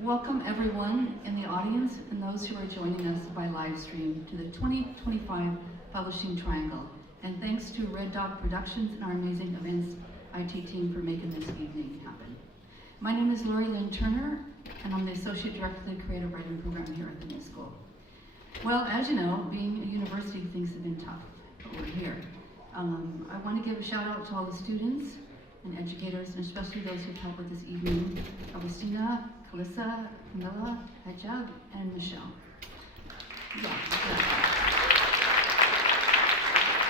Welcome everyone in the audience and those who are joining us by live stream to the 2025 Publishing Triangle. And thanks to Red Dog Productions and our amazing events IT team for making this evening happen. My name is Lori Lynn Turner, and I'm the Associate Director of the Creative Writing Program here at the New School. Well, as you know, being a university, things have been tough, but we're here. I want to give a shout out to all the students and educators, and especially those who've helped with this evening: Agustina, Calissa, Camilla, Hajab, and Michelle.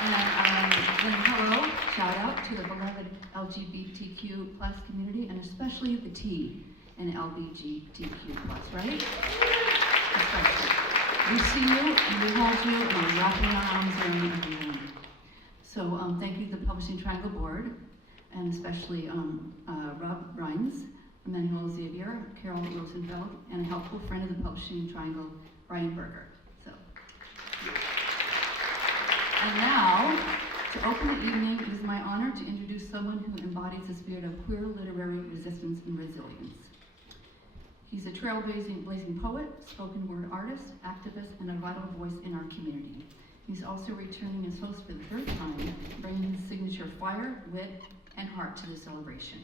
And hello, shout out to the beloved LGBTQ plus community, and especially the T in LGBTQ plus, right? Especially. We see you, and we hold you, and we're wrapping our arms around everyone. So thank you to the Publishing Triangle Board, and especially Rob Rhines, Emanuel Xavier, Carol Rosenfeld, and a helpful friend of the Publishing Triangle, Brian Berger. So, and now, to open the evening, it is my honor to introduce someone who embodies the spirit of queer literary resistance and resilience. He's a trailblazing poet, spoken word artist, activist, and a vital voice in our community. He's also returning as host for the third time, bringing his signature fire, wit, and heart to the celebration.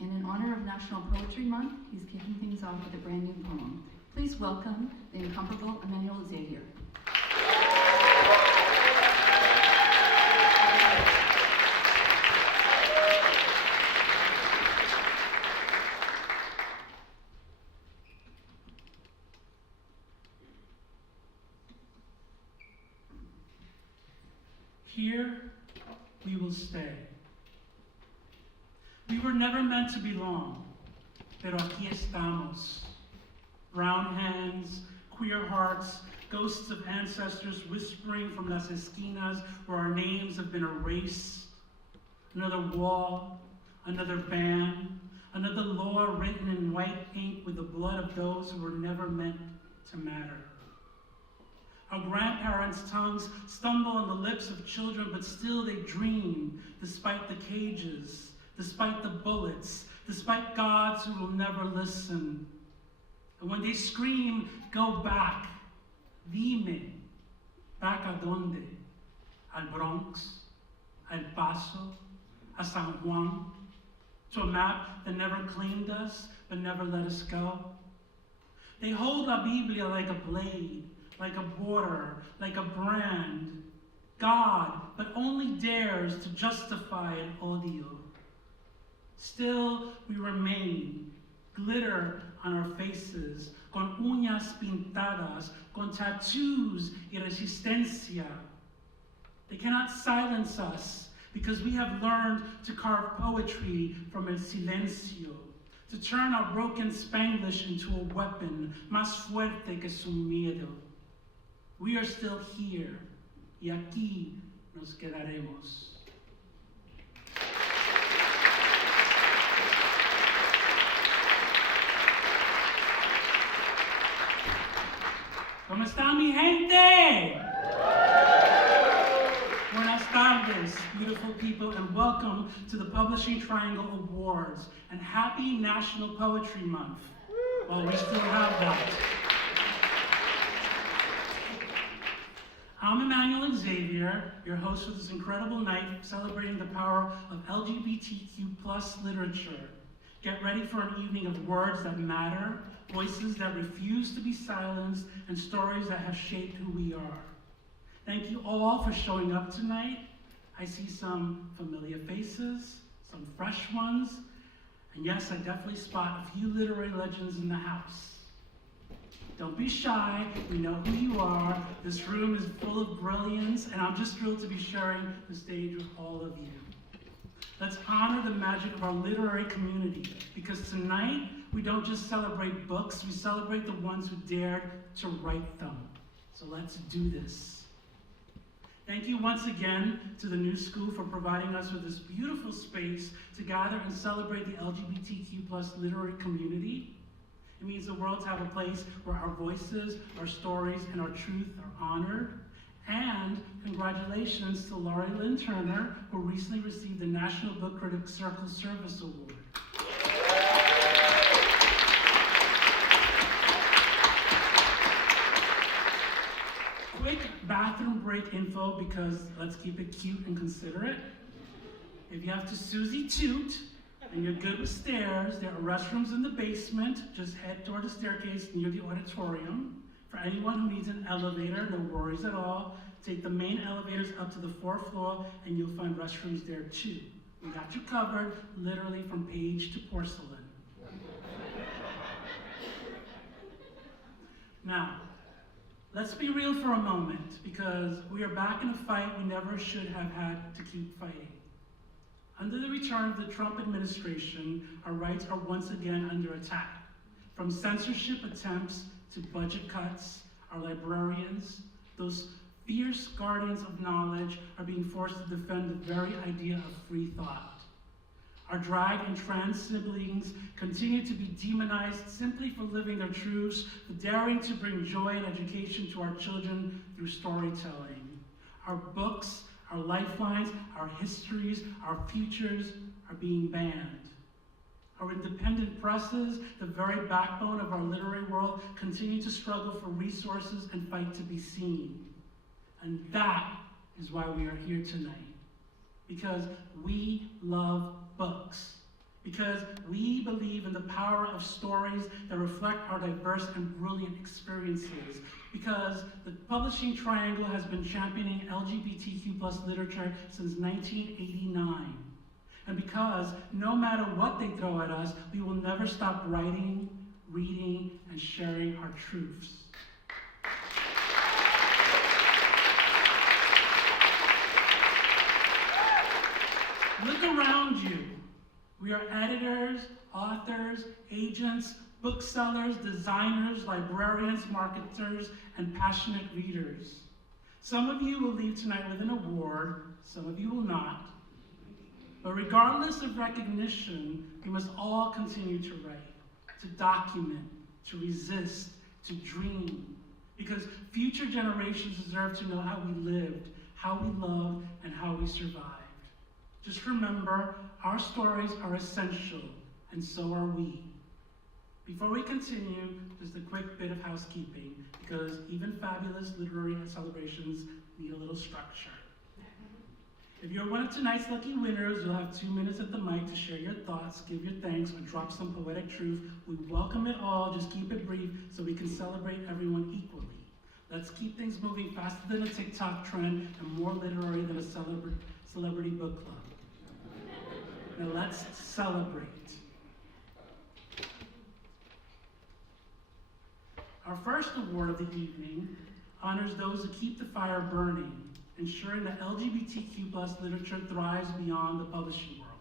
And in honor of National Poetry Month, he's kicking things off with a brand new poem. Please welcome the incomparable Emanuel Xavier. Here we will stay. We were never meant to belong, pero aquí estamos. Brown hands, queer hearts, ghosts of ancestors whispering from las esquinas where our names have been erased. Another wall, another ban, another law written in white ink with the blood of those who were never meant to matter. Our grandparents' tongues stumble on the lips of children, but still they dream, despite the cages, despite the bullets, despite gods who will never listen. And when they scream, go back, dime, back a donde? Al Bronx, al Paso, a San Juan, to a map that never claimed us, but never let us go. They hold La Biblia like a blade, like a border, like a brand. God, but only dares to justify an odio. Still, we remain, glitter on our faces, con uñas pintadas, con tattoos y resistencia. They cannot silence us because we have learned to carve poetry from el silencio, to turn our broken Spanglish into a weapon, más fuerte que su miedo. We are still here, y aquí nos quedaremos. ¿Cómo está mi gente? Buenas tardes, beautiful people, and welcome to the Publishing Triangle Awards, and happy National Poetry Month. Well, we still have that. I'm Emanuel Xavier, your host for this incredible night celebrating the power of LGBTQ plus literature. Get ready for an evening of words that matter, voices that refuse to be silenced, and stories that have shaped who we are. Thank you all for showing up tonight. I see some familiar faces, some fresh ones, and yes, I definitely spot a few literary legends in the house. Don't be shy, we know who you are. This room is full of brilliance, and I'm just thrilled to be sharing the stage with all of you. Let's honor the magic of our literary community, because tonight, we don't just celebrate books, we celebrate the ones who dared to write them. So let's do this. Thank you once again to the New School for providing us with this beautiful space to gather and celebrate the LGBTQ plus literary community. It means the world to have a place where our voices, our stories, and our truth are honored. And congratulations to Lori Lynn Turner, who recently received the National Book Critics Circle Service Award. break info because let's keep it cute and considerate. If you have to Susie toot and you're good with stairs, there are restrooms in the basement. Just head toward the staircase near the auditorium. For anyone who needs an elevator, no worries at all. Take the main elevators up to the 4th floor and you'll find restrooms there too. We got you covered, literally from page to porcelain. Now, let's be real for a moment, because we are back in a fight we never should have had to keep fighting. Under the return of the Trump administration, our rights are once again under attack. From censorship attempts to budget cuts, our librarians, those fierce guardians of knowledge, are being forced to defend the very idea of free thought. Our drag and trans siblings continue to be demonized simply for living their truths, for daring to bring joy and education to our children through storytelling. Our books, our lifelines, our histories, our futures are being banned. Our independent presses, the very backbone of our literary world, continue to struggle for resources and fight to be seen. And that is why we are here tonight. Because we love books. Because we believe in the power of stories that reflect our diverse and brilliant experiences. Because the Publishing Triangle has been championing LGBTQ+ literature since 1989. And because no matter what they throw at us, we will never stop writing, reading, and sharing our truths. Look around you. We are editors, authors, agents, booksellers, designers, librarians, marketers, and passionate readers. Some of you will leave tonight with an award, some of you will not. But regardless of recognition, we must all continue to write, to document, to resist, to dream. Because future generations deserve to know how we lived, how we loved, and how we survived. Just remember, our stories are essential, and so are we. Before we continue, just a quick bit of housekeeping, because even fabulous literary celebrations need a little structure. If you're one of tonight's lucky winners, you'll have 2 minutes at the mic to share your thoughts, give your thanks, or drop some poetic truth. We welcome it all, just keep it brief so we can celebrate everyone equally. Let's keep things moving faster than a TikTok trend and more literary than a celebrity book club. Now let's celebrate. Our first award of the evening honors those who keep the fire burning, ensuring that LGBTQ+ literature thrives beyond the publishing world.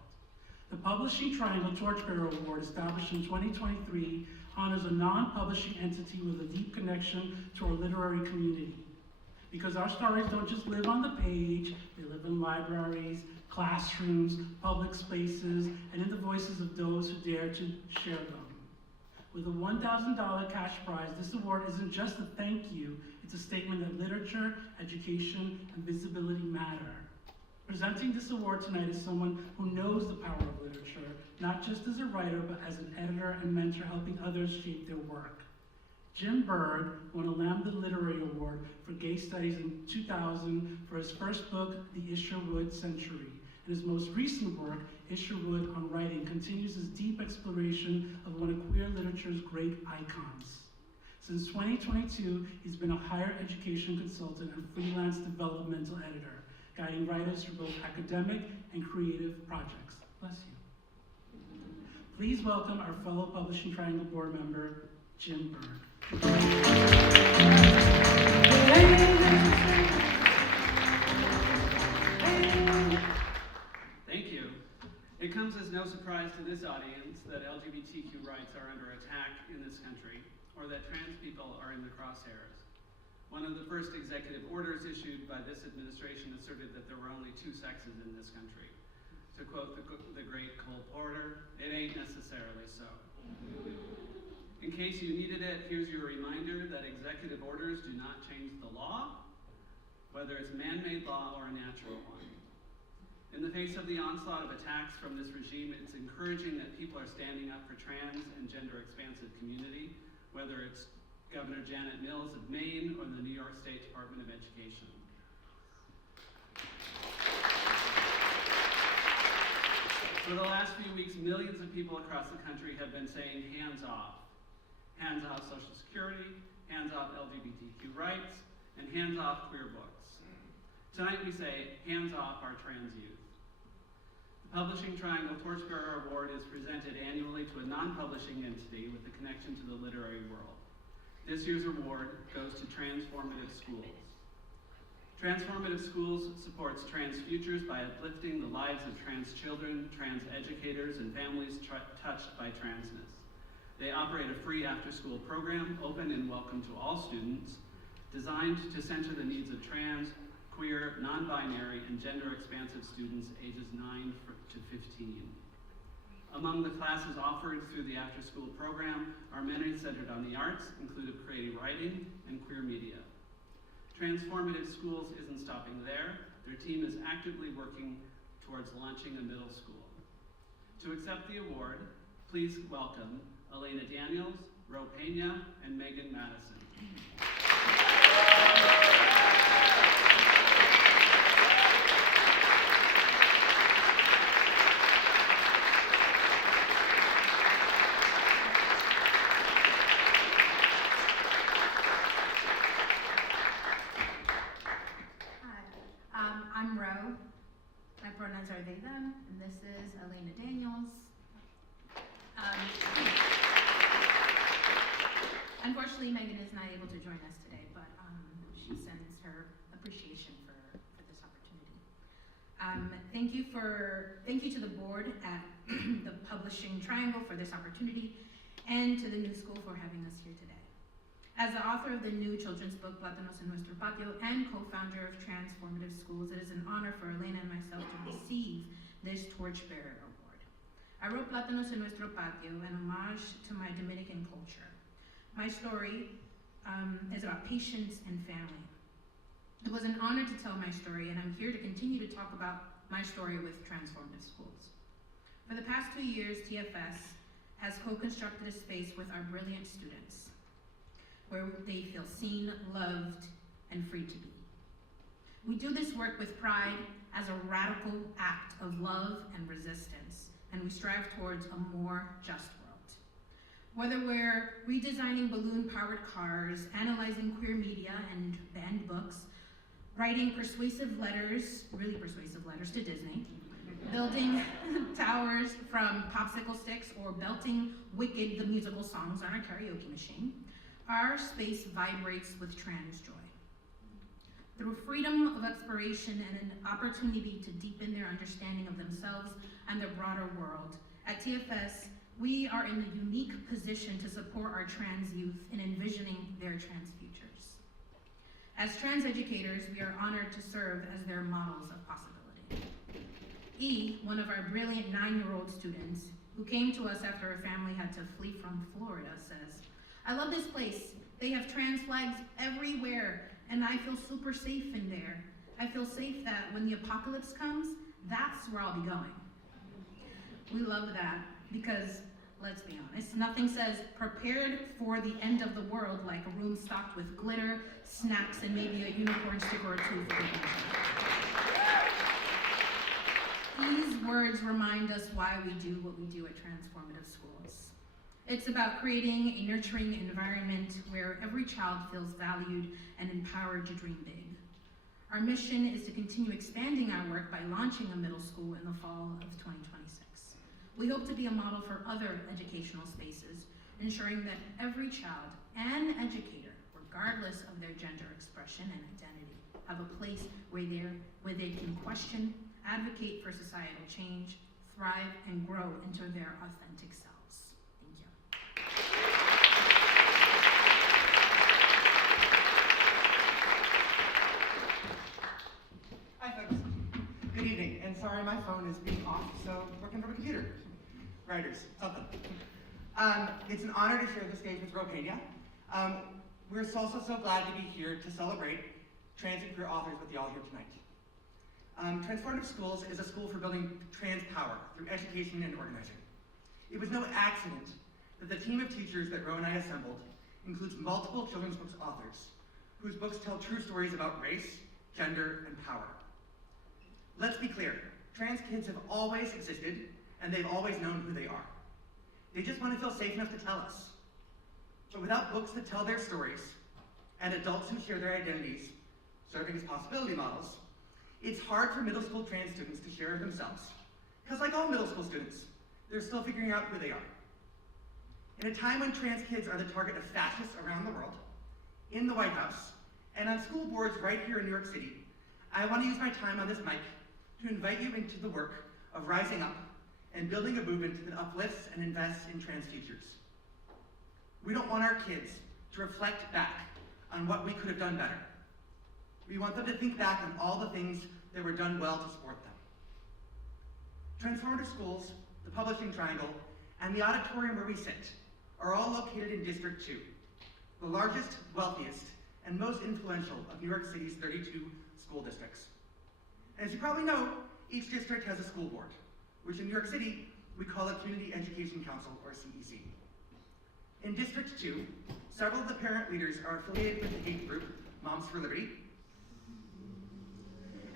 The Publishing Triangle Torchbearer Award, established in 2023, honors a non-publishing entity with a deep connection to our literary community. Because our stories don't just live on the page, they live in libraries, classrooms, public spaces, and in the voices of those who dare to share them. With a $1,000 cash prize, this award isn't just a thank you, it's a statement that literature, education, and visibility matter. Presenting this award tonight is someone who knows the power of literature, not just as a writer, but as an editor and mentor helping others shape their work. Jim Berg won a Lambda Literary Award for Gay Studies in 2000 for his first book, The Isherwood Century. And his most recent work, Isherwood on Writing, continues his deep exploration of one of queer literature's great icons. Since 2022, he's been a higher education consultant and freelance developmental editor, guiding writers through both academic and creative projects. Bless you. Please welcome our fellow Publishing Triangle board member, Jim Berg. Thank you. It comes as no surprise to this audience that LGBTQ rights are under attack in this country, or that trans people are in the crosshairs. One of the first executive orders issued by this administration asserted that there were only 2 sexes in this country. To quote the great Cole Porter, it ain't necessarily so. In case you needed it, here's your reminder that executive orders do not change the law, whether it's man-made law or a natural one. In the face of the onslaught of attacks from this regime, it's encouraging that people are standing up for trans and gender-expansive community, whether it's Governor Janet Mills of Maine or the New York State Department of Education. For the last few weeks, millions of people across the country have been saying hands off. Hands off Social Security, hands off LGBTQ rights, and hands off queer books. Tonight we say, hands off our trans youth. The Publishing Triangle Torchbearer Award is presented annually to a non-publishing entity with a connection to the literary world. This year's award goes to Transformative Schools. Transformative Schools supports trans futures by uplifting the lives of trans children, trans educators, and families touched by transness. They operate a free after-school program, open and welcome to all students, designed to center the needs of trans, queer, non-binary, and gender-expansive students ages 9 to 15. Among the classes offered through the after-school program are many centered on the arts, including creative writing and queer media. Transformative Schools isn't stopping there. Their team is actively working towards launching a middle school. To accept the award, please welcome Elena Daniels, Ro Pena, and Megan Madison. I'm Ro. My pronouns are they, them, and this is Elena Daniels. Unfortunately, Megan is not able to join us today, but she sends her appreciation for this opportunity. Thank you to the board at the Publishing Triangle for this opportunity, and to the New School for having us here today. As the author of the new children's book, Plátanos en Nuestro Patio, and co-founder of Transformative Schools, it is an honor for Elena and myself to receive this Torchbearer Award. I wrote Plátanos en Nuestro Patio, an homage to my Dominican culture. My story is about patience and family. It was an honor to tell my story, and I'm here to continue to talk about my story with Transformative Schools. For the past 2 years, TFS has co-constructed a space with our brilliant students, where they feel seen, loved, and free to be. We do this work with pride as a radical act of love and resistance, and we strive towards a more just world. Whether we're redesigning balloon-powered cars, analyzing queer media and banned books, writing persuasive letters, really persuasive letters to Disney, building towers from popsicle sticks, or belting Wicked the musical songs on our karaoke machine, our space vibrates with trans joy. Through freedom of exploration and an opportunity to deepen their understanding of themselves and the broader world, at TFS, we are in a unique position to support our trans youth in envisioning their trans futures. As trans educators, we are honored to serve as their models of possibility. E, one of our brilliant 9-year-old students, who came to us after her family had to flee from Florida, says, "I love this place. They have trans flags everywhere, and I feel super safe in there. I feel safe that when the apocalypse comes, that's where I'll be going." We love that because, let's be honest, nothing says prepared for the end of the world like a room stocked with glitter, snacks, and maybe a unicorn sticker or two for the These words remind us why we do what we do at Transformative Schools. It's about creating a nurturing environment where every child feels valued and empowered to dream big. Our mission is to continue expanding our work by launching a middle school in the fall of 2026. We hope to be a model for other educational spaces, ensuring that every child and educator, regardless of their gender expression and identity, have a place where they can question, advocate for societal change, thrive, and grow into their authentic selves. Thank you. Hi folks, good evening, and sorry my phone is being off, so working from a computer. Writers, something. It's an honor to share the stage with Ro Pena. We're also so glad to be here to celebrate trans and queer authors with y'all here tonight. Transformative Schools is a school for building trans power through education and organizing. It was no accident that the team of teachers that Ro and I assembled includes multiple children's books authors whose books tell true stories about race, gender, and power. Let's be clear, trans kids have always existed, and they've always known who they are. They just want to feel safe enough to tell us. But without books that tell their stories, and adults who share their identities, serving as possibility models, it's hard for middle school trans students to share themselves. Because like all middle school students, they're still figuring out who they are. In a time when trans kids are the target of fascists around the world, in the White House, and on school boards right here in New York City, I want to use my time on this mic to invite you into the work of rising up and building a movement that uplifts and invests in trans futures. We don't want our kids to reflect back on what we could have done better. We want them to think back on all the things that were done well to support them. Transformative Schools, the Publishing Triangle, and the auditorium where we sit are all located in District 2, the largest, wealthiest, and most influential of New York City's 32 school districts. And as you probably know, each district has a school board, which in New York City, we call a Community Education Council, or CEC. In District 2, several of the parent leaders are affiliated with the hate group, Moms for Liberty,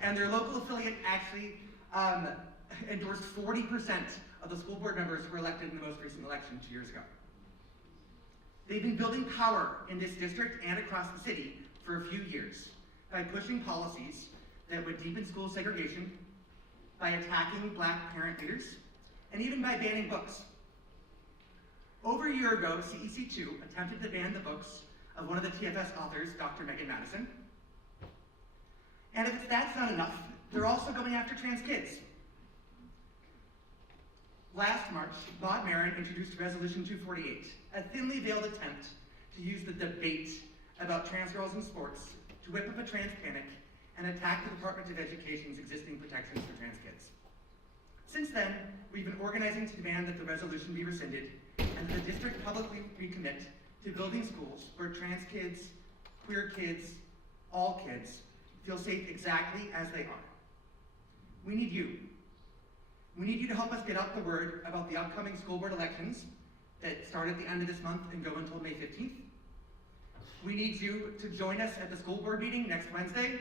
and their local affiliate actually endorsed 40% of the school board members who were elected in the most recent election 2 years ago. They've been building power in this district and across the city for a few years by pushing policies that would deepen school segregation, by attacking Black parent leaders, and even by banning books. Over a year ago, CEC2 attempted to ban the books of one of the TFS authors, Dr. Megan Madison. And if that's not enough, they're also going after trans kids. Last March, Bob Marin introduced Resolution 248, a thinly veiled attempt to use the debate about trans girls in sports to whip up a trans panic and attack the Department of Education's existing protections for trans kids. Since then, we've been organizing to demand that the resolution be rescinded and that the district publicly recommit to building schools where trans kids, queer kids, all kids feel safe exactly as they are. We need you. We need you to help us get out the word about the upcoming school board elections that start at the end of this month and go until May 15th. We need you to join us at the school board meeting next Wednesday,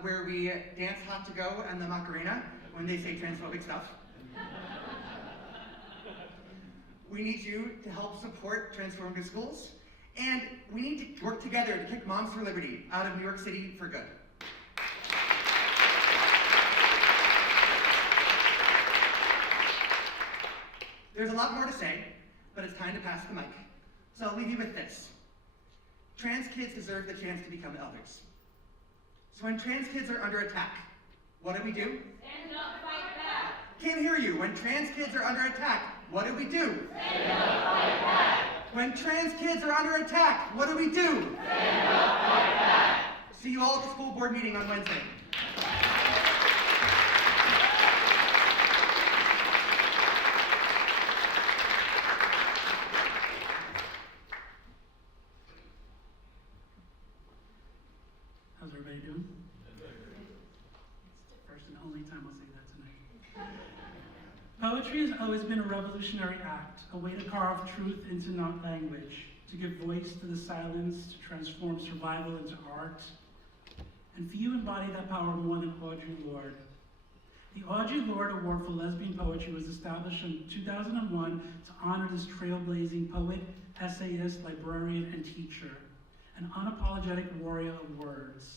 where we dance Hot to Go and the Macarena when they say transphobic stuff. We need you to help support Transformative Schools, and we need to work together to kick Moms for Liberty out of New York City for good. There's a lot more to say, but it's time to pass the mic. So I'll leave you with this. Trans kids deserve the chance to become elders. So when trans kids are under attack, what do we do? Stand up, fight back. Can't hear you. When trans kids are under attack, what do we do? Stand up, fight back. When trans kids are under attack, what do we do? Stand up, fight back. See you all at the school board meeting on Wednesday. How's everybody doing? It's the first and only time I'll say that tonight. Poetry has always been a revolutionary act, a way to carve truth into not language, to give voice to the silence, to transform survival into art. And few embody that power more than Audre Lorde. The Audre Lorde Award for Lesbian Poetry was established in 2001 to honor this trailblazing poet, essayist, librarian, and teacher, an unapologetic warrior of words.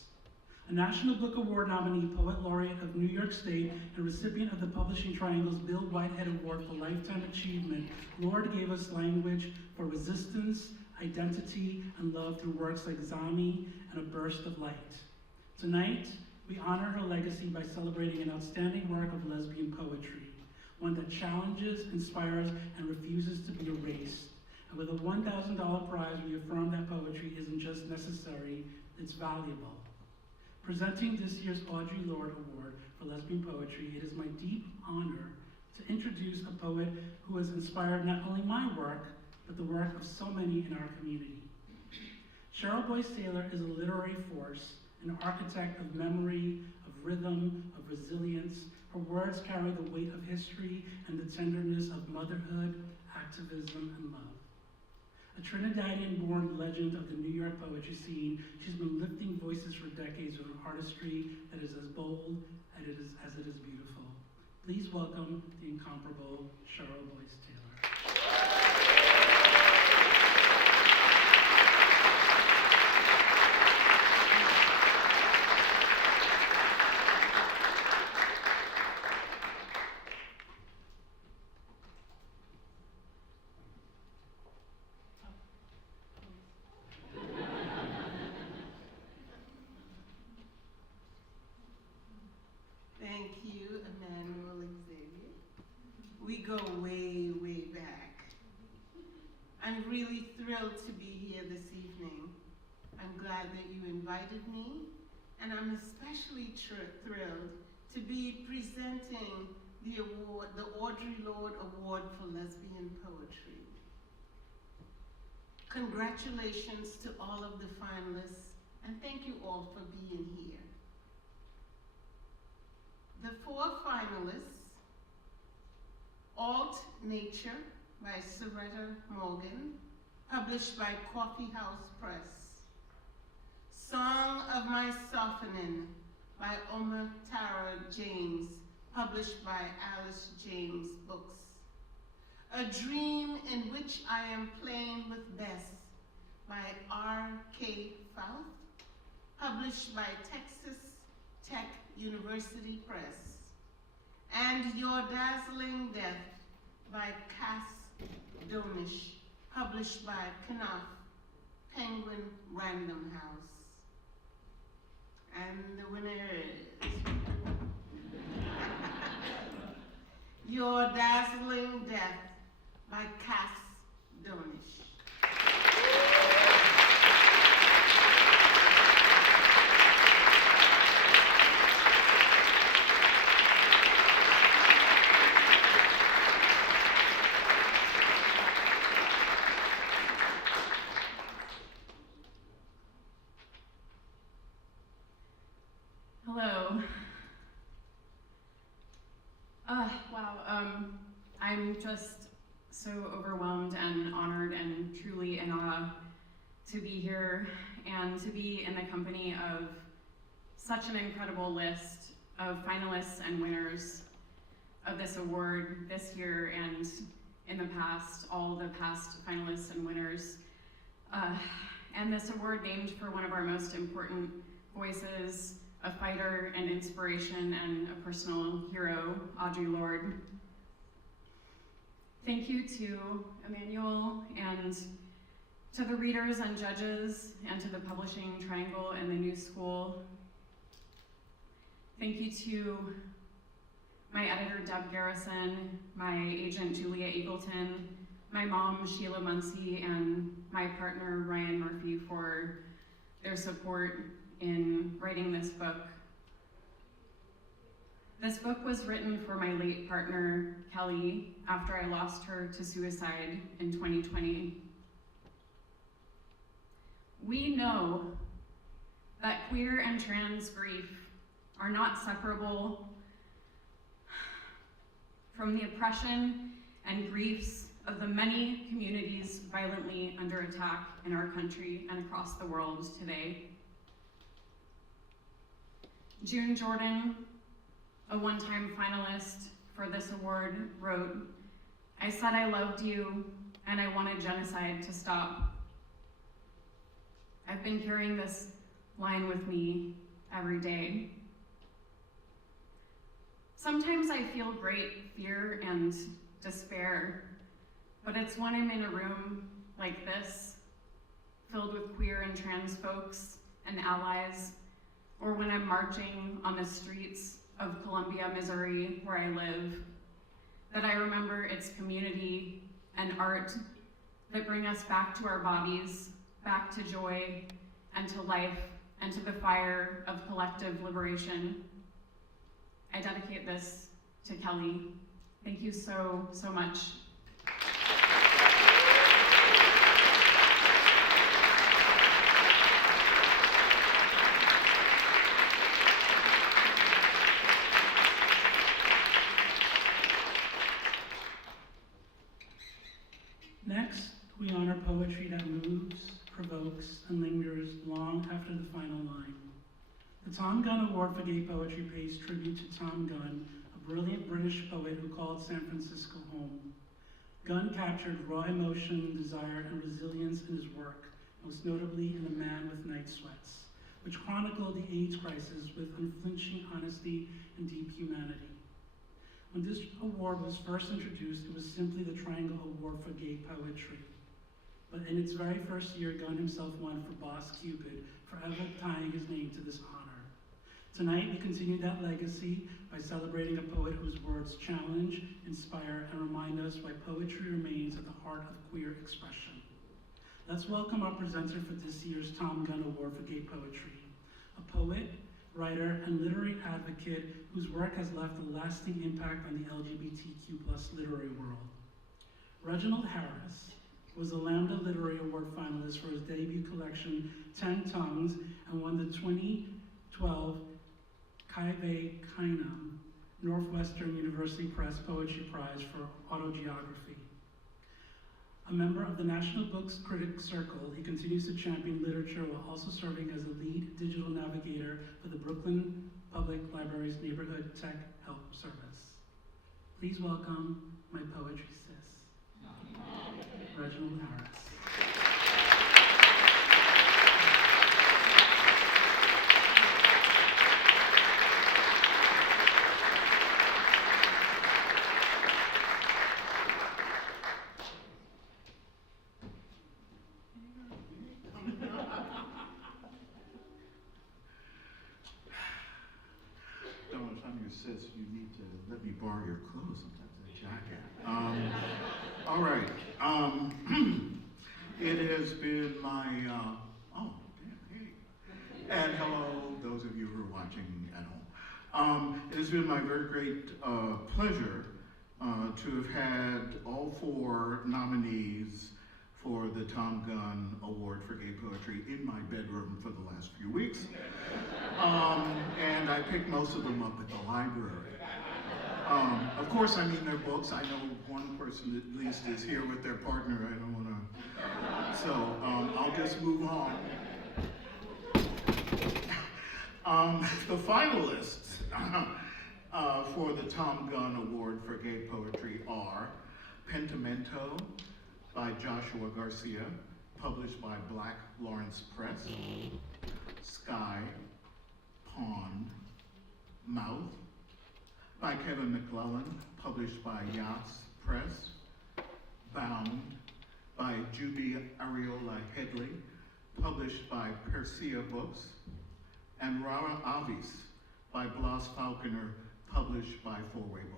A National Book Award nominee, Poet Laureate of New York State, and recipient of the Publishing Triangle's Bill Whitehead Award for Lifetime Achievement, Lorde gave us language for resistance, identity, and love through works like Zami and A Burst of Light. Tonight, we honor her legacy by celebrating an outstanding work of lesbian poetry, one that challenges, inspires, and refuses to be erased. And with a $1,000 prize, we affirm that poetry isn't just necessary, it's valuable. Presenting this year's Audre Lorde Award for Lesbian Poetry, it is my deep honor to introduce a poet who has inspired not only my work, but the work of so many in our community. Cheryl Boyce Taylor is a literary force, an architect of memory, of rhythm, of resilience. Her words carry the weight of history and the tenderness of motherhood, activism, and love. A Trinidadian-born legend of the New York poetry scene, she's been lifting voices for decades with an artistry that is as bold as it is beautiful. Please welcome the incomparable Cheryl Boyce Taylor. Thank you, Emanuel Xavier. We go way, way back. I'm really thrilled to be here this evening. I'm glad that you invited me, and I'm especially thrilled to be presenting the award, the Audre Lorde Award for Lesbian Poetry. Congratulations to all of the finalists, and thank you all for being here. The 4 finalists: Alt Nature by Soretta Morgan, published by Coffee House Press. Song of My Softening by Omar Tara James, published by Alice James Books. A Dream in Which I Am Playing with Bess by R.K. Fouth, published by Texas Tech University Press. And Your Dazzling Death by Cass Donish, published by Knopf, Penguin Random House. And the winner is Your Dazzling Death by Cass Donish. Hello. Wow, I'm just so overwhelmed and honored and truly in awe to be here and to be in the company of such an incredible list of finalists and winners of this award this year and in the past, all the past finalists and winners. And this award named for one of our most important voices, a fighter and inspiration and a personal hero, Audre Lorde. Thank you to Emanuel and to the readers and judges and to the Publishing Triangle and the New School. Thank you to my editor, Deb Garrison, my agent, Julia Eagleton, my mom, Sheila Muncie, and my partner, Ryan Murphy, for their support in writing this book. This book was written for my late partner, Kelly, after I lost her to suicide in 2020. We know that queer and trans grief are not separable from the oppression and griefs of the many communities violently under attack in our country and across the world today. June Jordan, a one-time finalist for this award, wrote, "I said I loved you and I wanted genocide to stop." I've been carrying this line with me every day. Sometimes I feel great fear and despair, but it's when I'm in a room like this, filled with queer and trans folks and allies, or when I'm marching on the streets of Columbia, Missouri, where I live, that I remember it's community and art that bring us back to our bodies, back to joy and to life and to the fire of collective liberation. I dedicate this to Kelly. Thank you so, so much. Next, we honor poetry that moves, provokes, and lingers long after the final line. The Tom Gunn Award for Gay Poetry pays tribute to Tom Gunn, a brilliant British poet who called San Francisco home. Gunn captured raw emotion, desire, and resilience in his work, most notably in The Man with Night Sweats, which chronicled the AIDS crisis with unflinching honesty and deep humanity. When this award was first introduced, it was simply the Triangle Award for Gay Poetry. But in its very first year, Gunn himself won for Boss Cupid, forever tying his name to this honor. Tonight, we continue that legacy by celebrating a poet whose words challenge, inspire, and remind us why poetry remains at the heart of queer expression. Let's welcome our presenter for this year's Tom Gunn Award for Gay Poetry, a poet, writer, and literary advocate whose work has left a lasting impact on the LGBTQ+ literary world. Reginald Harris was a Lambda Literary Award finalist for his debut collection, 10 Tongues, and won the 2012 Kaive Kainam Northwestern University Press Poetry Prize for autogeography. A member of the National Books Critics Circle, he continues to champion literature while also serving as a lead digital navigator for the Brooklyn Public Library's Neighborhood Tech Help Service. Please welcome my poetry sis, Reginald Harris. Says you need to let me borrow your clothes. Sometimes I jacket. All right. It has been my, oh, damn, hey. And hello, those of you who are watching at home. It has been my very great pleasure to have had all 4 nominees for the Tom Gunn Award for Gay Poetry in my bedroom for the last few weeks. And I picked most of them up at the library. Of course, I mean, their books. I know one person at least is here with their partner. I don't want to, so I'll just move on. The finalists for the Tom Gunn Award for Gay Poetry are Pentimento by Joshua Garcia, published by Black Lawrence Press, Sky, Pond, Mouth, by Kevin McClellan, published by Yachts Press, Bound, by Juby Ariola Headley, published by Persea Books, and Rara Avis, by Blas Falconer, published by Four-Way Books.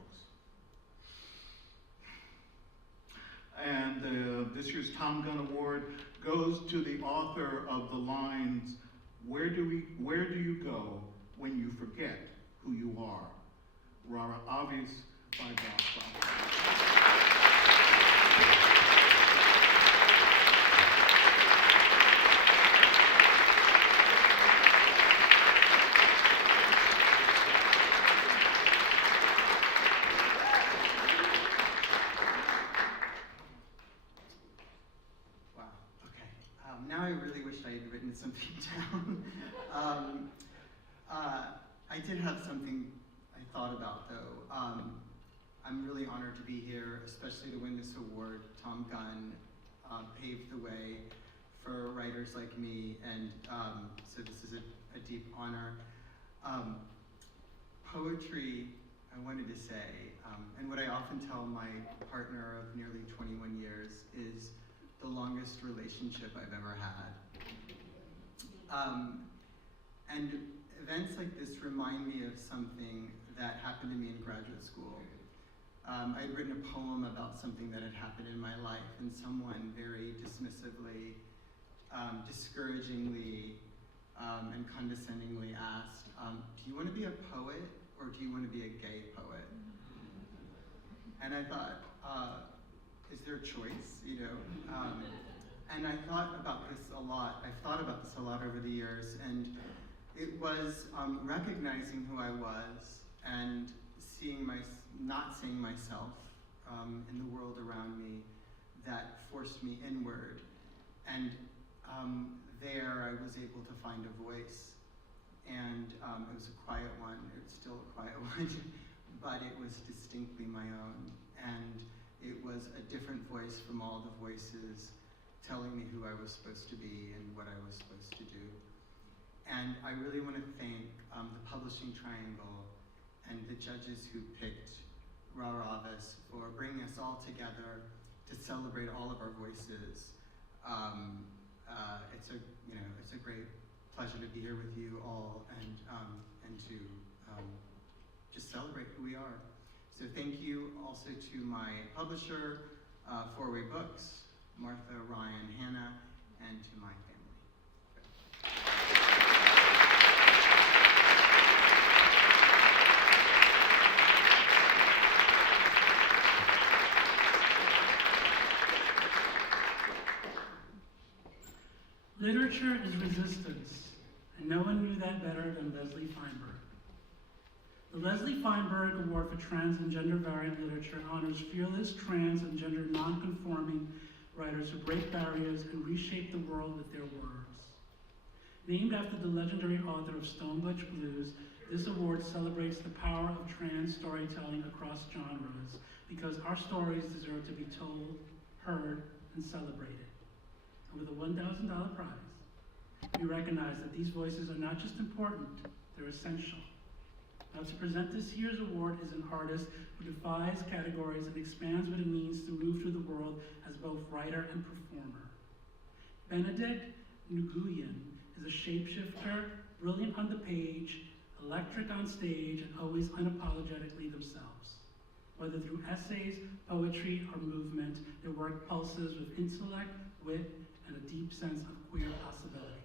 And this year's Tom Gunn Award goes to the author of the lines, where do you go when you forget who you are? Rara Avis by Blas Falconer. Now I really wished I had written something down. I did have something I thought about though. I'm really honored to be here, especially to win this award. Tom Gunn paved the way for writers like me, and so this is a deep honor. Poetry, I wanted to say, and what I often tell my partner of nearly 21 years is the longest relationship I've ever had. And events like this remind me of something that happened to me in graduate school. I had written a poem about something that had happened in my life, and someone very dismissively, discouragingly, and condescendingly asked, do you want to be a poet or do you want to be a gay poet? And I thought, is there a choice, you know? And I thought about this a lot. I've thought about this a lot over the years, and it was recognizing who I was and not seeing myself in the world around me that forced me inward. And there I was able to find a voice. And it was a quiet one, it's still a quiet one, but it was distinctly my own. And it was a different voice from all the voices telling me who I was supposed to be and what I was supposed to do. And I really want to thank the Publishing Triangle and the judges who picked Raravas for bringing us all together to celebrate all of our voices. It's a great pleasure to be here with you all and to just celebrate who we are. So thank you also to my publisher, Four-Way Books, Martha, Ryan, Hannah, and to my family. Literature is resistance, and no one knew that better than Leslie Feinberg. The Leslie Feinberg Award for Trans and Gender Variant Literature honors fearless trans and gender non-conforming writers who break barriers and reshape the world with their words. Named after the legendary author of Stone Butch Blues, this award celebrates the power of trans storytelling across genres because our stories deserve to be told, heard, and celebrated. And with a $1,000 prize, we recognize that these voices are not just important, they're essential. Now, to present this year's award is an artist who defies categories and expands what it means to move through the world as both writer and performer. Benedict Nguyen is a shapeshifter, brilliant on the page, electric on stage, and always unapologetically themselves. Whether through essays, poetry, or movement, their work pulses with intellect, wit, and a deep sense of queer possibility.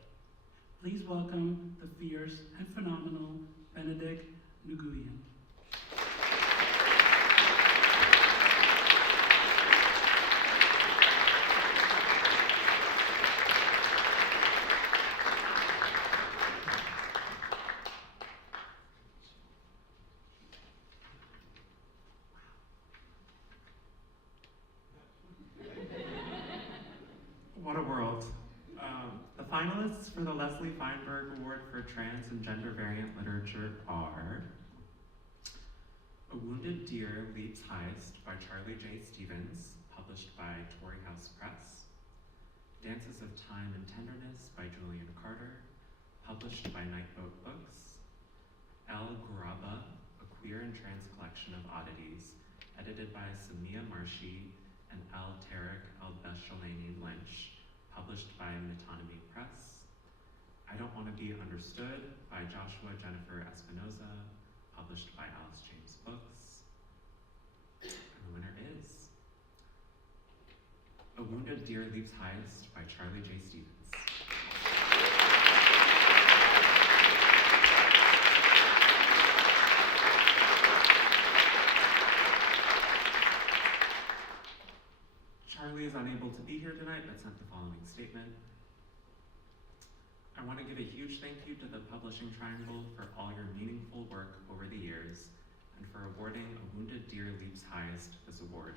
Please welcome the fierce and phenomenal Benedict Nguyen. What a world. The finalists for the Leslie Feinberg Award for Trans and Gender Variant Literature are A Wounded Deer Leaps Highest by Charlie J. Stevens, published by Torrey House Press. Dances of Time and Tenderness by Julian Carter, published by Nightboat Books. El Ghuraba, a queer and trans collection of oddities, edited by Samia Marshy and Al Tarek El-Beshalani Lynch, published by Metonymy Press. I Don't Want to Be Understood by Joshua Jennifer Espinoza, published by Alice James Books. And the winner is A Wounded Deer Leaps Highest by Charlie J. Stevens. Charlie is unable to be here tonight, but sent the following statement. I want to give a huge thank you to the Publishing Triangle for all your meaningful work over the years and for awarding A Wounded Deer Leaps Highest this award.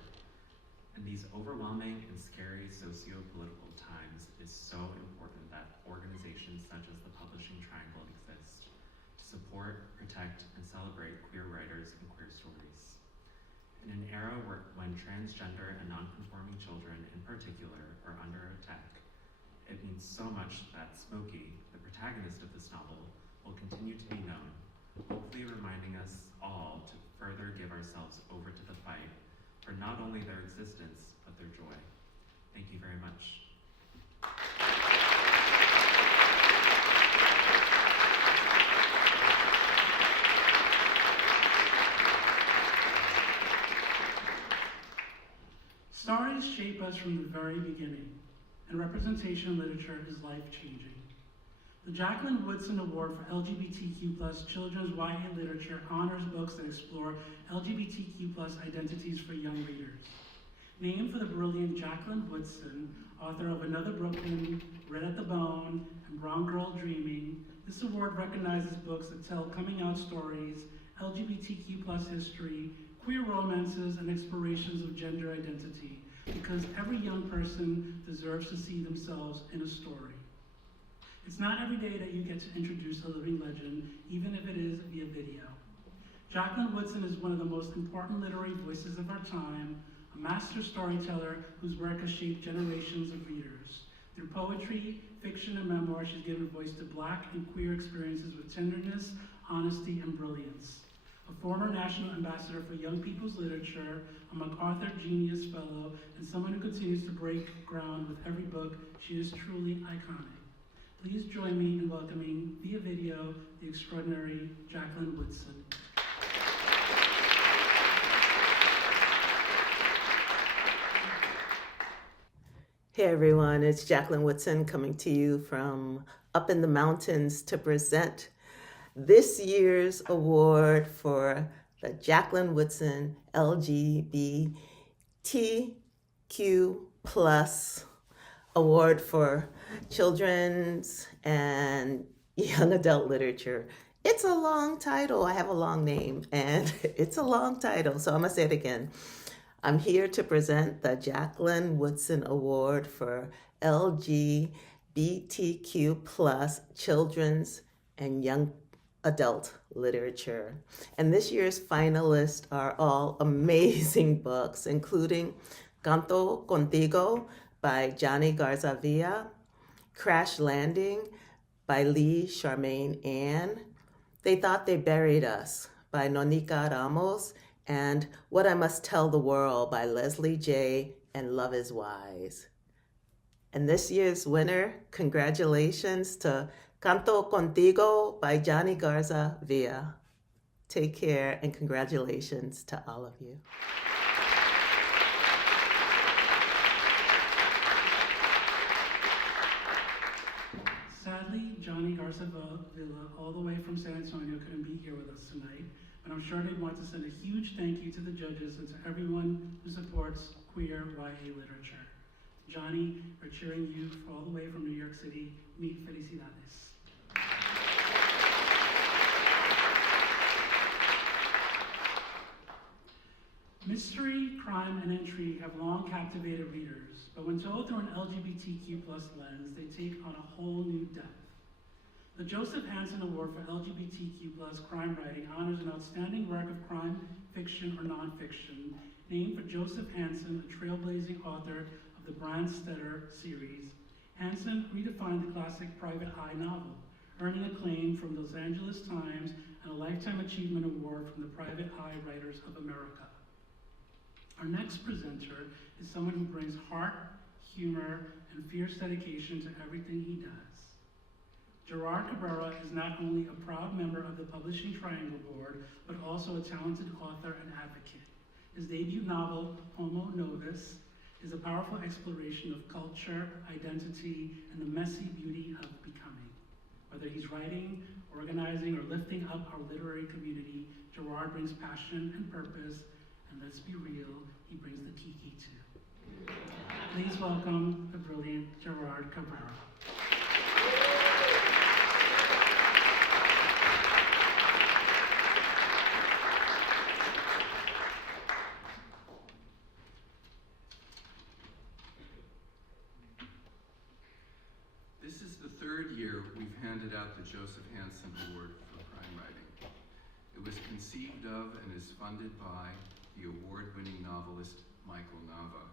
In these overwhelming and scary socio-political times, it is so important that organizations such as the Publishing Triangle exist to support, protect, and celebrate queer writers and queer stories. In an era when transgender and non-conforming children in particular are under attack, it means so much that Smokey, the protagonist of this novel, will continue to be known, hopefully reminding us all to further give ourselves over to the fight for not only their existence, but their joy. Thank you very much. Stories shape us from the very beginning, and representation in literature is life-changing. The Jacqueline Woodson Award for LGBTQ+ children's YA literature honors books that explore LGBTQ+ identities for young readers. Named for the brilliant Jacqueline Woodson, author of Another Brooklyn, Red at the Bone, and Brown Girl Dreaming, this award recognizes books that tell coming-out stories, LGBTQ+ history, queer romances, and explorations of gender identity, because every young person deserves to see themselves in a story. It's not every day that you get to introduce a living legend, even if it is via video. Jacqueline Woodson is one of the most important literary voices of our time, a master storyteller whose work has shaped generations of readers. Through poetry, fiction, and memoir, she's given voice to Black and queer experiences with tenderness, honesty, and brilliance. A former National Ambassador for Young People's Literature, a MacArthur Genius Fellow, and someone who continues to break ground with every book, she is truly iconic. Please join me in welcoming via video the extraordinary Jacqueline Woodson. Hey everyone, it's Jacqueline Woodson coming to you from up in the mountains to present this year's award for the Jacqueline Woodson LGBTQ plus award for children's and young adult literature. It's a long title. I have a long name and it's a long title, so I'm gonna say it again. I'm here to present the Jacqueline Woodson Award for LGBTQ plus children's and young adult literature. And this year's finalists are all amazing books, including Canto Contigo by Johnny Garza Villa, Crash Landing by Lee Charmaine Ann, They Thought They Buried Us by Nonica Ramos, and What I Must Tell the World by Leslie J. and Love is Wise. And this year's winner, congratulations to Canto Contigo by Johnny Garza Villa. Take care and congratulations to all of you. Sadly, Johnny Garza Villa, all the way from San Antonio, couldn't be here with us tonight. But I'm sure they'd want to send a huge thank you to the judges and to everyone who supports queer YA literature. Johnny, we're cheering you all the way from New York City. Mil felicidades. Mystery, crime, and intrigue have long captivated readers, but when told through an LGBTQ plus lens, they take on a whole new depth. The Joseph Hansen Award for LGBTQ plus crime writing honors an outstanding work of crime, fiction, or nonfiction, named for Joseph Hansen, a trailblazing author of the Brandstetter series. Hansen redefined the classic private eye novel, earning acclaim from the Los Angeles Times and a Lifetime Achievement Award from the Private Eye Writers of America. Our next presenter is someone who brings heart, humor, and fierce dedication to everything he does. Gerard Cabrera is not only a proud member of the Publishing Triangle Board, but also a talented author and advocate. His debut novel, Homo Novus, is a powerful exploration of culture, identity, and the messy beauty of becoming. Whether he's writing, organizing, or lifting up our literary community, Gerard brings passion and purpose, and let's be real, he brings the kiki too. Please welcome the brilliant Gerard Cabrera. This is the third year we've handed out the Joseph Hansen Award for crime writing. It was conceived of and is funded by the award-winning novelist Michael Nava,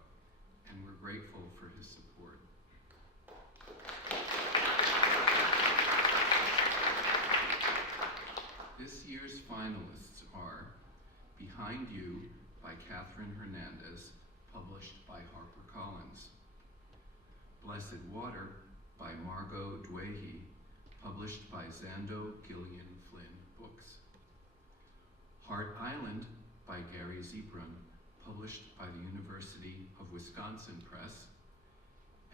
and we're grateful for his support. This year's finalists are Behind You by Catherine Hernandez, published by HarperCollins. Blessed Water by Margot Dwehe, published by Zando Gillian Flynn Books. Heart Island by Gary Zebron, published by the University of Wisconsin Press.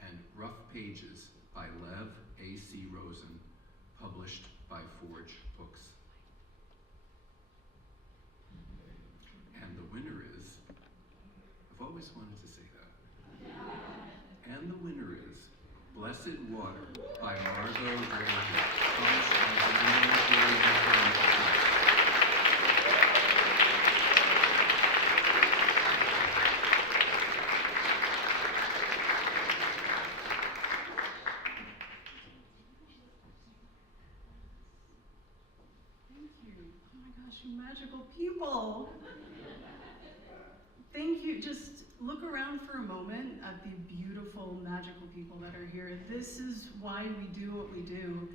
And Rough Pages by Lev A.C. Rosen, published by Forge Books. And the winner is, I've always wanted to say that. And the winner is Blessed Water by Margot Dwehe, published by Zando Gillian Flynn Books. gosh, you magical people. Thank you. Just look around for a moment at the beautiful, magical people that are here. This is why we do what we do.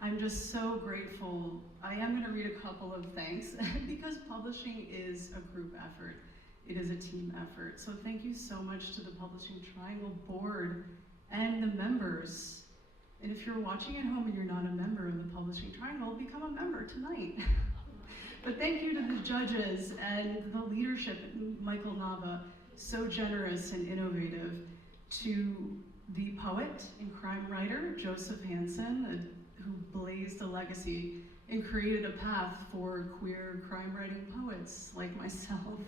I'm just so grateful. I am going to read a couple of thanks because publishing is a group effort. It is a team effort. So thank you so much to the Publishing Triangle board and the members. And if you're watching at home and you're not a member of the Publishing Triangle, become a member tonight. But thank you to the judges and the leadership, Michael Nava, so generous and innovative, to the poet and crime writer, Joseph Hansen, who blazed a legacy and created a path for queer crime writing poets like myself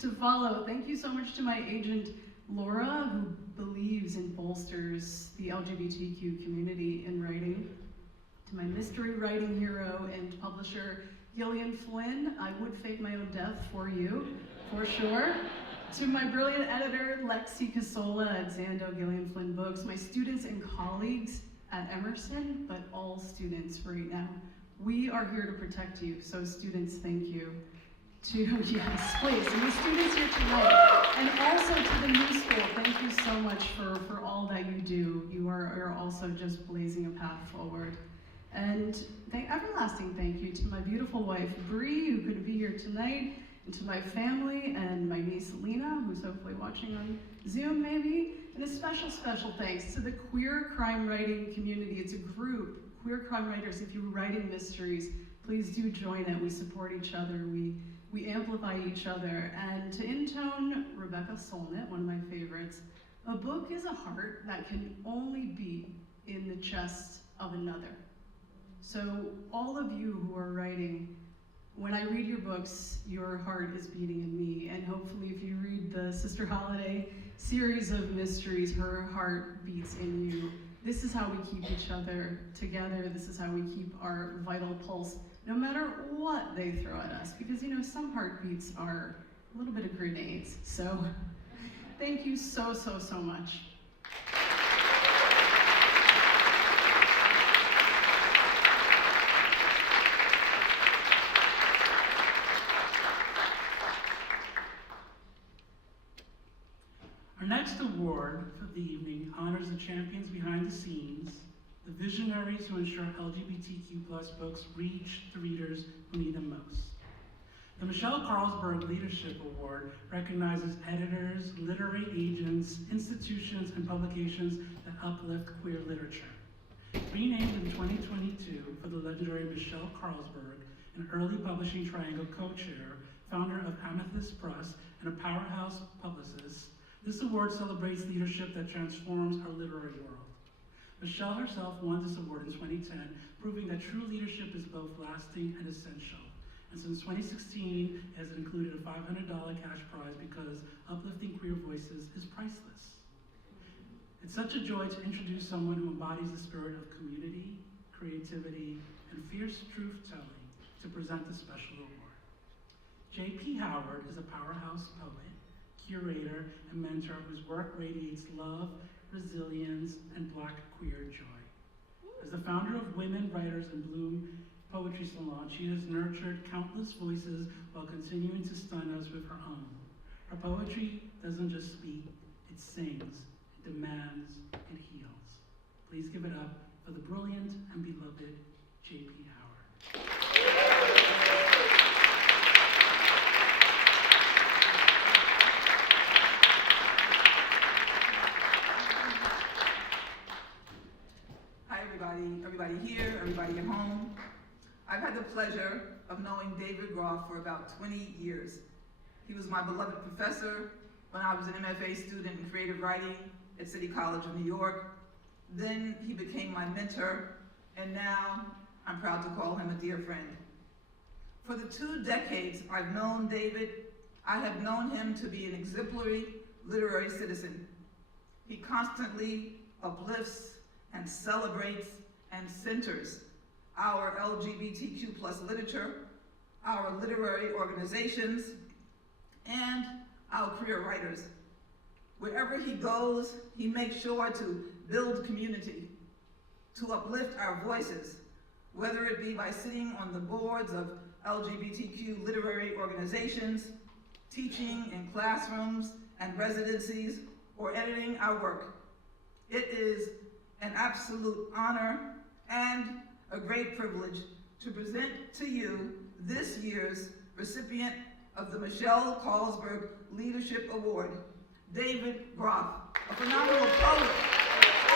to follow. Thank you so much to my agent, Laura, who believes and bolsters the LGBTQ community in writing. To my mystery writing hero and publisher, Gillian Flynn, I would fake my own death for you, for sure. To my brilliant editor, Lexi Casola at Zando Gillian Flynn Books, my students and colleagues at Emerson, but all students right now. We are here to protect you, so students, thank you. To, yes, please, and the students here tonight, and also to the new school, thank you so much for all that you do. You are also just blazing a path forward. And everlasting thank you to my beautiful wife, Bree, who couldn't be here tonight, and to my family and my niece, Lena, who's hopefully watching on Zoom maybe. And a special, special thanks to the queer crime writing community. It's a group, queer crime writers. If you're writing mysteries, please do join it. We support each other. We amplify each other. And to intone Rebecca Solnit, one of my favorites, a book is a heart that can only beat in the chest of another. So all of you who are writing, when I read your books, your heart is beating in me. And hopefully if you read the Sister Holiday series of mysteries, her heart beats in you. This is how we keep each other together. This is how we keep our vital pulse, no matter what they throw at us. Because you know, some heartbeats are a little bit of grenades. So thank you so, so, so much. Our next award for the evening honors the champions behind the scenes, the visionaries who ensure LGBTQ+ books reach the readers who need them most. The Michelle Carlsberg Leadership Award recognizes editors, literary agents, institutions, and publications that uplift queer literature. Renamed in 2022 for the legendary Michelle Carlsberg, an early Publishing Triangle co-chair, founder of Amethyst Press, and a powerhouse publicist, this award celebrates leadership that transforms our literary world. Michelle herself won this award in 2010, proving that true leadership is both lasting and essential. And since 2016, it has included a $500 cash prize because uplifting queer voices is priceless. It's such a joy to introduce someone who embodies the spirit of community, creativity, and fierce truth-telling to present the special award. J.P. Howard is a powerhouse poet, curator, and mentor whose work radiates love, resilience, and Black queer joy. As the founder of Women Writers in Bloom Poetry Salon, she has nurtured countless voices while continuing to stun us with her own. Her poetry doesn't just speak, it sings, it demands, it heals. Please give it up for the brilliant and beloved J.P. Howard. Everybody here, everybody at home. I've had the pleasure of knowing David Groff for about 20 years. He was my beloved professor when I was an MFA student in creative writing at City College of New York. Then he became my mentor, and now I'm proud to call him a dear friend. For the 2 decades I've known David, I have known him to be an exemplary literary citizen. He constantly uplifts and celebrates and centers our LGBTQ+ literature, our literary organizations, and our queer writers. Wherever he goes, he makes sure to build community, to uplift our voices, whether it be by sitting on the boards of LGBTQ literary organizations, teaching in classrooms and residencies, or editing our work. It is an absolute honor and a great privilege to present to you this year's recipient of the Michelle Carlsberg Leadership Award, David Groff, a phenomenal poet,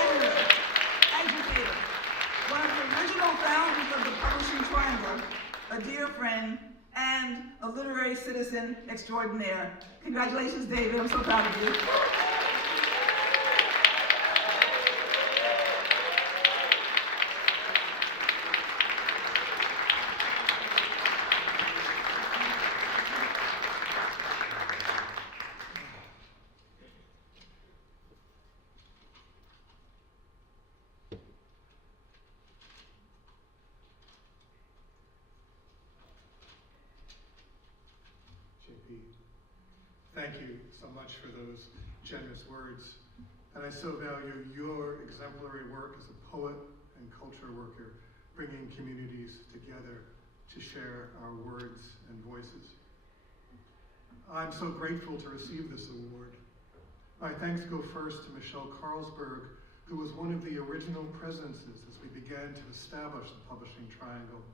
editor, educator, one of the original founders of the Publishing Triangle, a dear friend, and a literary citizen extraordinaire. Congratulations, David, I'm so proud of you. Thank you so much for those generous words. And I so value your exemplary work as a poet and culture worker, bringing communities together to share our words and voices. I'm so grateful to receive this award. My thanks go first to Michelle Carlsberg, who was one of the original presences as we began to establish the Publishing Triangle,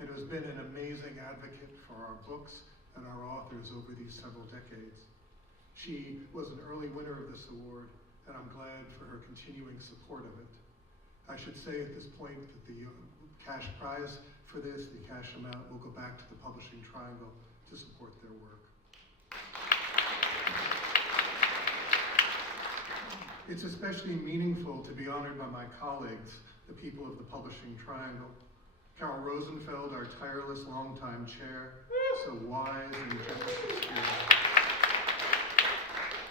and who has been an amazing advocate for our books and our authors over these several decades. She was an early winner of this award, and I'm glad for her continuing support of it. I should say at this point that the cash prize for this, the cash amount, will go back to the Publishing Triangle to support their work. It's especially meaningful to be honored by my colleagues, the people of the Publishing Triangle. Carol Rosenfeld, our tireless longtime chair, so wise and generous of spirit.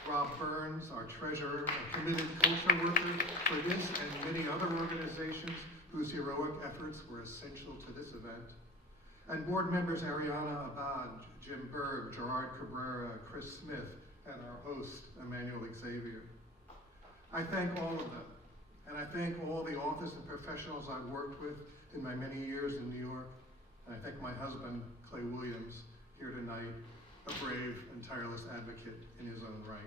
Rob Burns, our treasurer, a committed culture worker for this and many other organizations whose heroic efforts were essential to this event. And board members Ariana Abad, Jim Berg, Gerard Cabrera, Chris Smith, and our host, Emanuel Xavier. I thank all of them, and I thank all the authors and professionals I've worked with in my many years in New York. And I thank my husband, Clay Williams, here tonight, a brave and tireless advocate in his own right.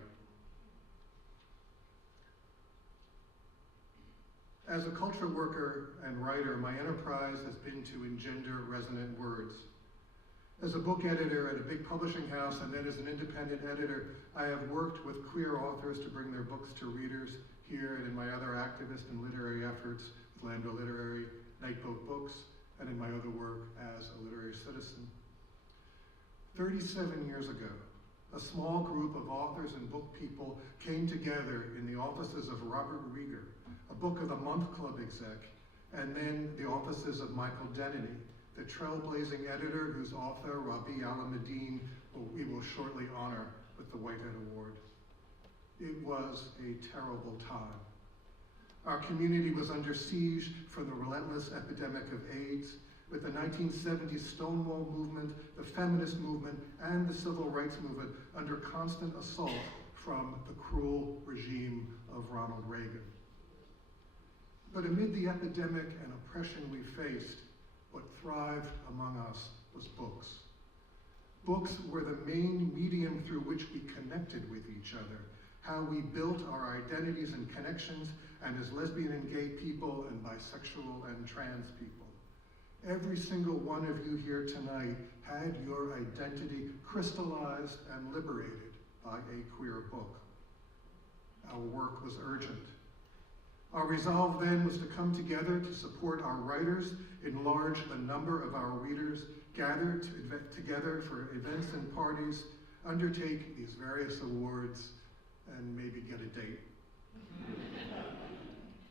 As a culture worker and writer, my enterprise has been to engender resonant words. As a book editor at a big publishing house and then as an independent editor, I have worked with queer authors to bring their books to readers here and in my other activist and literary efforts with Lambda Literary, Nightboat Books, and in my other work as a literary citizen. 37 years ago, a small group of authors and book people came together in the offices of Robert Rieger, a Book of the Month Club exec, and then the offices of Michael Denneny, the trailblazing editor whose author, Rabi Alameddin, we will shortly honor with the Whitehead Award. It was a terrible time. Our community was under siege from the relentless epidemic of AIDS, with the 1970s Stonewall movement, the feminist movement, and the civil rights movement under constant assault from the cruel regime of Ronald Reagan. But amid the epidemic and oppression we faced, what thrived among us was books. Books were the main medium through which we connected with each other, how we built our identities and connections, and as lesbian and gay people and bisexual and trans people. Every single one of you here tonight had your identity crystallized and liberated by a queer book. Our work was urgent. Our resolve then was to come together to support our writers, enlarge the number of our readers, gather together for events and parties, undertake these various awards, and maybe get a date.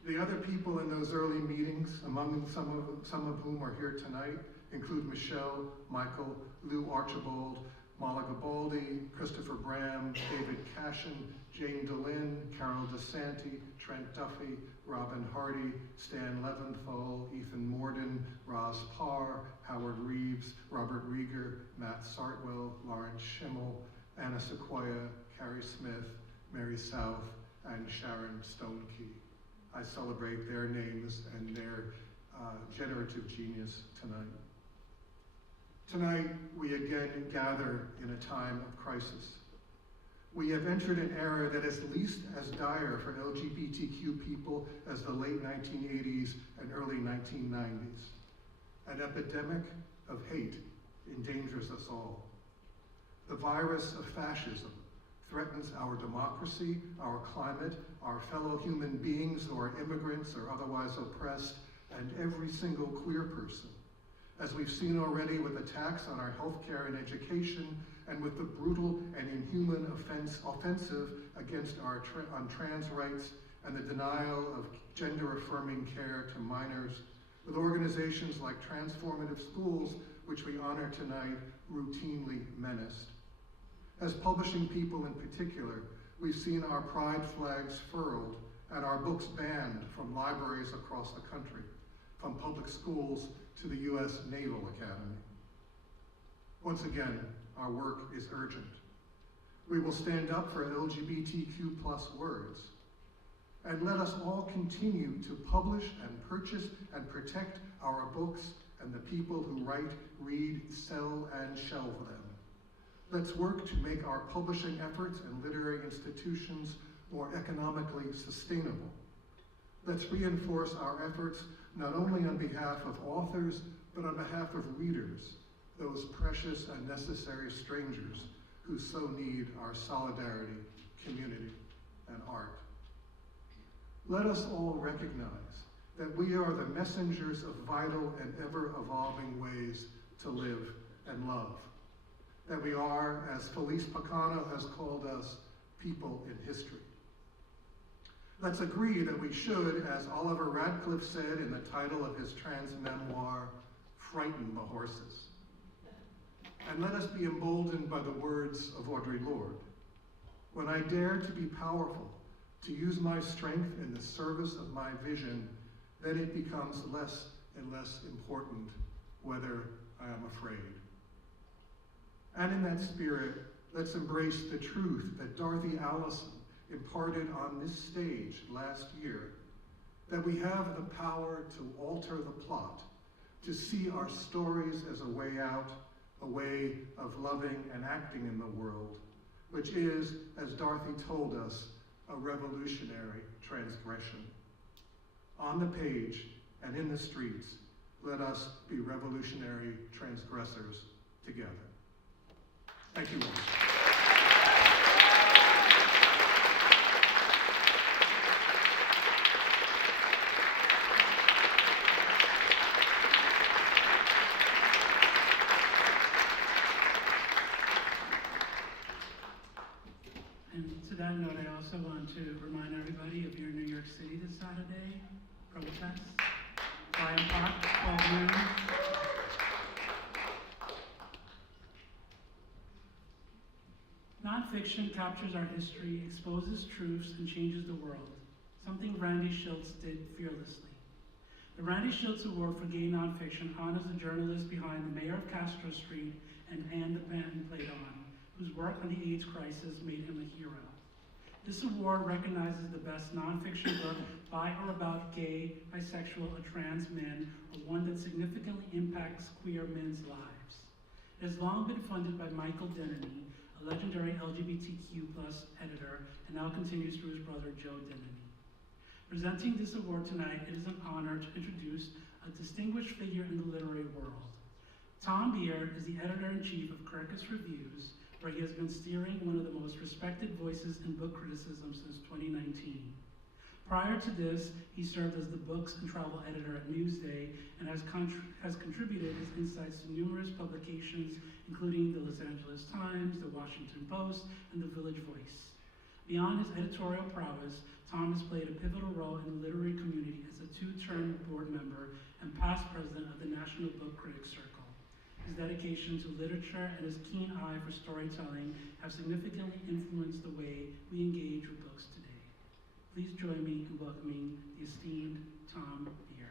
The other people in those early meetings, among some of whom are here tonight, include Michelle, Michael, Lou Archibald, Mala Gabaldi, Christopher Bram, David Cashin, Jane DeLynn, Carol DeSanti, Trent Duffy, Robin Hardy, Stan Leventhal, Ethan Morden, Roz Parr, Howard Reeves, Robert Rieger, Matt Sartwell, Lawrence Schimmel, Anna Sequoia, Carrie Smith, Mary South, and Sharon Stonekey. I celebrate their names and their generative genius tonight. Tonight, we again gather in a time of crisis. We have entered an era that is least as dire for LGBTQ people as the late 1980s and early 1990s. An epidemic of hate endangers us all. The virus of fascism threatens our democracy, our climate, our fellow human beings who are immigrants or otherwise oppressed, and every single queer person, as we've seen already with attacks on our healthcare and education, and with the brutal and inhuman offensive against on trans rights and the denial of gender-affirming care to minors, with organizations like Transformative Schools, which we honor tonight, routinely menaced. As publishing people in particular, we've seen our pride flags furled and our books banned from libraries across the country, from public schools to the U.S. Naval Academy. Once again, our work is urgent. We will stand up for LGBTQ+ words, and let us all continue to publish and purchase and protect our books and the people who write, read, sell, and shelve them. Let's work to make our publishing efforts and literary institutions more economically sustainable. Let's reinforce our efforts not only on behalf of authors, but on behalf of readers, those precious and necessary strangers who so need our solidarity, community, and art. Let us all recognize that we are the messengers of vital and ever-evolving ways to live and love. That we are, as Felice Pacano has called us, people in history. Let's agree that we should, as Oliver Radcliffe said in the title of his trans memoir, frighten the horses. And let us be emboldened by the words of Audre Lorde. When I dare to be powerful, to use my strength in the service of my vision, then it becomes less and less important whether I am afraid. And in that spirit, let's embrace the truth that Dorothy Allison imparted on this stage last year, that we have the power to alter the plot, to see our stories as a way out, a way of loving and acting in the world, which is, as Dorothy told us, a revolutionary transgression. On the page and in the streets, let us be revolutionary transgressors together. Thank you all. And to that note, I also want to remind everybody, if you're in New York City this Saturday, protest, Bryant Park, 12 noon. Nonfiction captures our history, exposes truths, and changes the world, something Randy Shilts did fearlessly. The Randy Shilts Award for Gay Nonfiction honors the journalist behind The Mayor of Castro Street and Anne the Panton Played On, whose work on the AIDS crisis made him a hero. This award recognizes the best nonfiction book by or about gay, bisexual, or trans men, or one that significantly impacts queer men's lives. It has long been funded by Michael Denneny, a legendary LGBTQ+ editor, and now continues through his brother Joe Denneny. Presenting this award tonight, it is an honor to introduce a distinguished figure in the literary world. Tom Beer is the editor-in-chief of Kirkus Reviews, where he has been steering one of the most respected voices in book criticism since 2019. Prior to this, he served as the books and travel editor at Newsday and has contributed his insights to numerous publications, including the Los Angeles Times, the Washington Post, and the Village Voice. Beyond his editorial prowess, Tom has played a pivotal role in the literary community as a two-term board member and past president of the National Book Critics Circle. His dedication to literature and his keen eye for storytelling have significantly influenced the way we engage with books today. Please join me in welcoming the esteemed Tom Beer.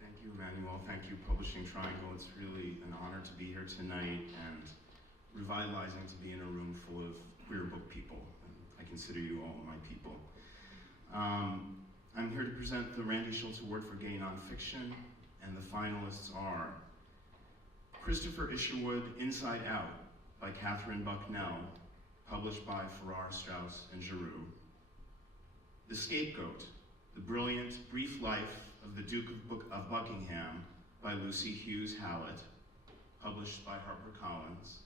Thank you, Emanuel. Thank you, Publishing Triangle. It's really an honor to be here tonight and revitalizing to be in a room full of queer book people. consider you all my people. I'm here to present the Randy Schultz Award for Gay Nonfiction, and the finalists are Christopher Isherwood, Inside Out by Catherine Bucknell, published by Farrar, Straus, and Giroux. The Scapegoat, The Brilliant Brief Life of the Duke of Buckingham by Lucy Hughes Hallett, published by HarperCollins.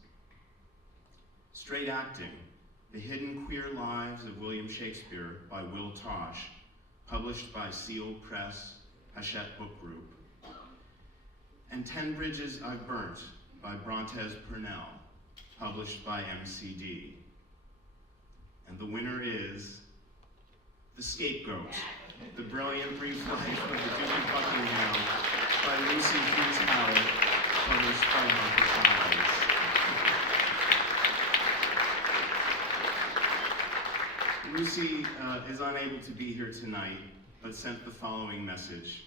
Straight Acting, The Hidden Queer Lives of William Shakespeare by Will Tosh, published by Sealed Press, Hachette Book Group. And 10 Bridges I've Burnt by Brontes Purnell, published by MCD. And the winner is The Scapegoat, The Brilliant Brief Life of the Duke of Buckingham by Lucy Hughes Hallett, published by HarperCollins. Lucy is unable to be here tonight, but sent the following message.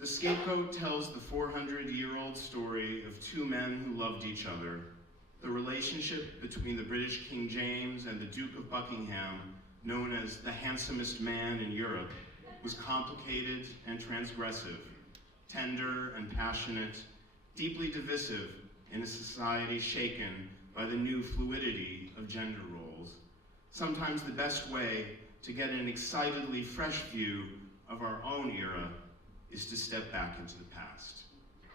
The Scapegoat tells the 400-year-old story of two men who loved each other. The relationship between the British King James and the Duke of Buckingham, known as the handsomest man in Europe, was complicated and transgressive, tender and passionate, deeply divisive in a society shaken by the new fluidity of gender roles. Sometimes the best way to get an excitedly fresh view of our own era is to step back into the past.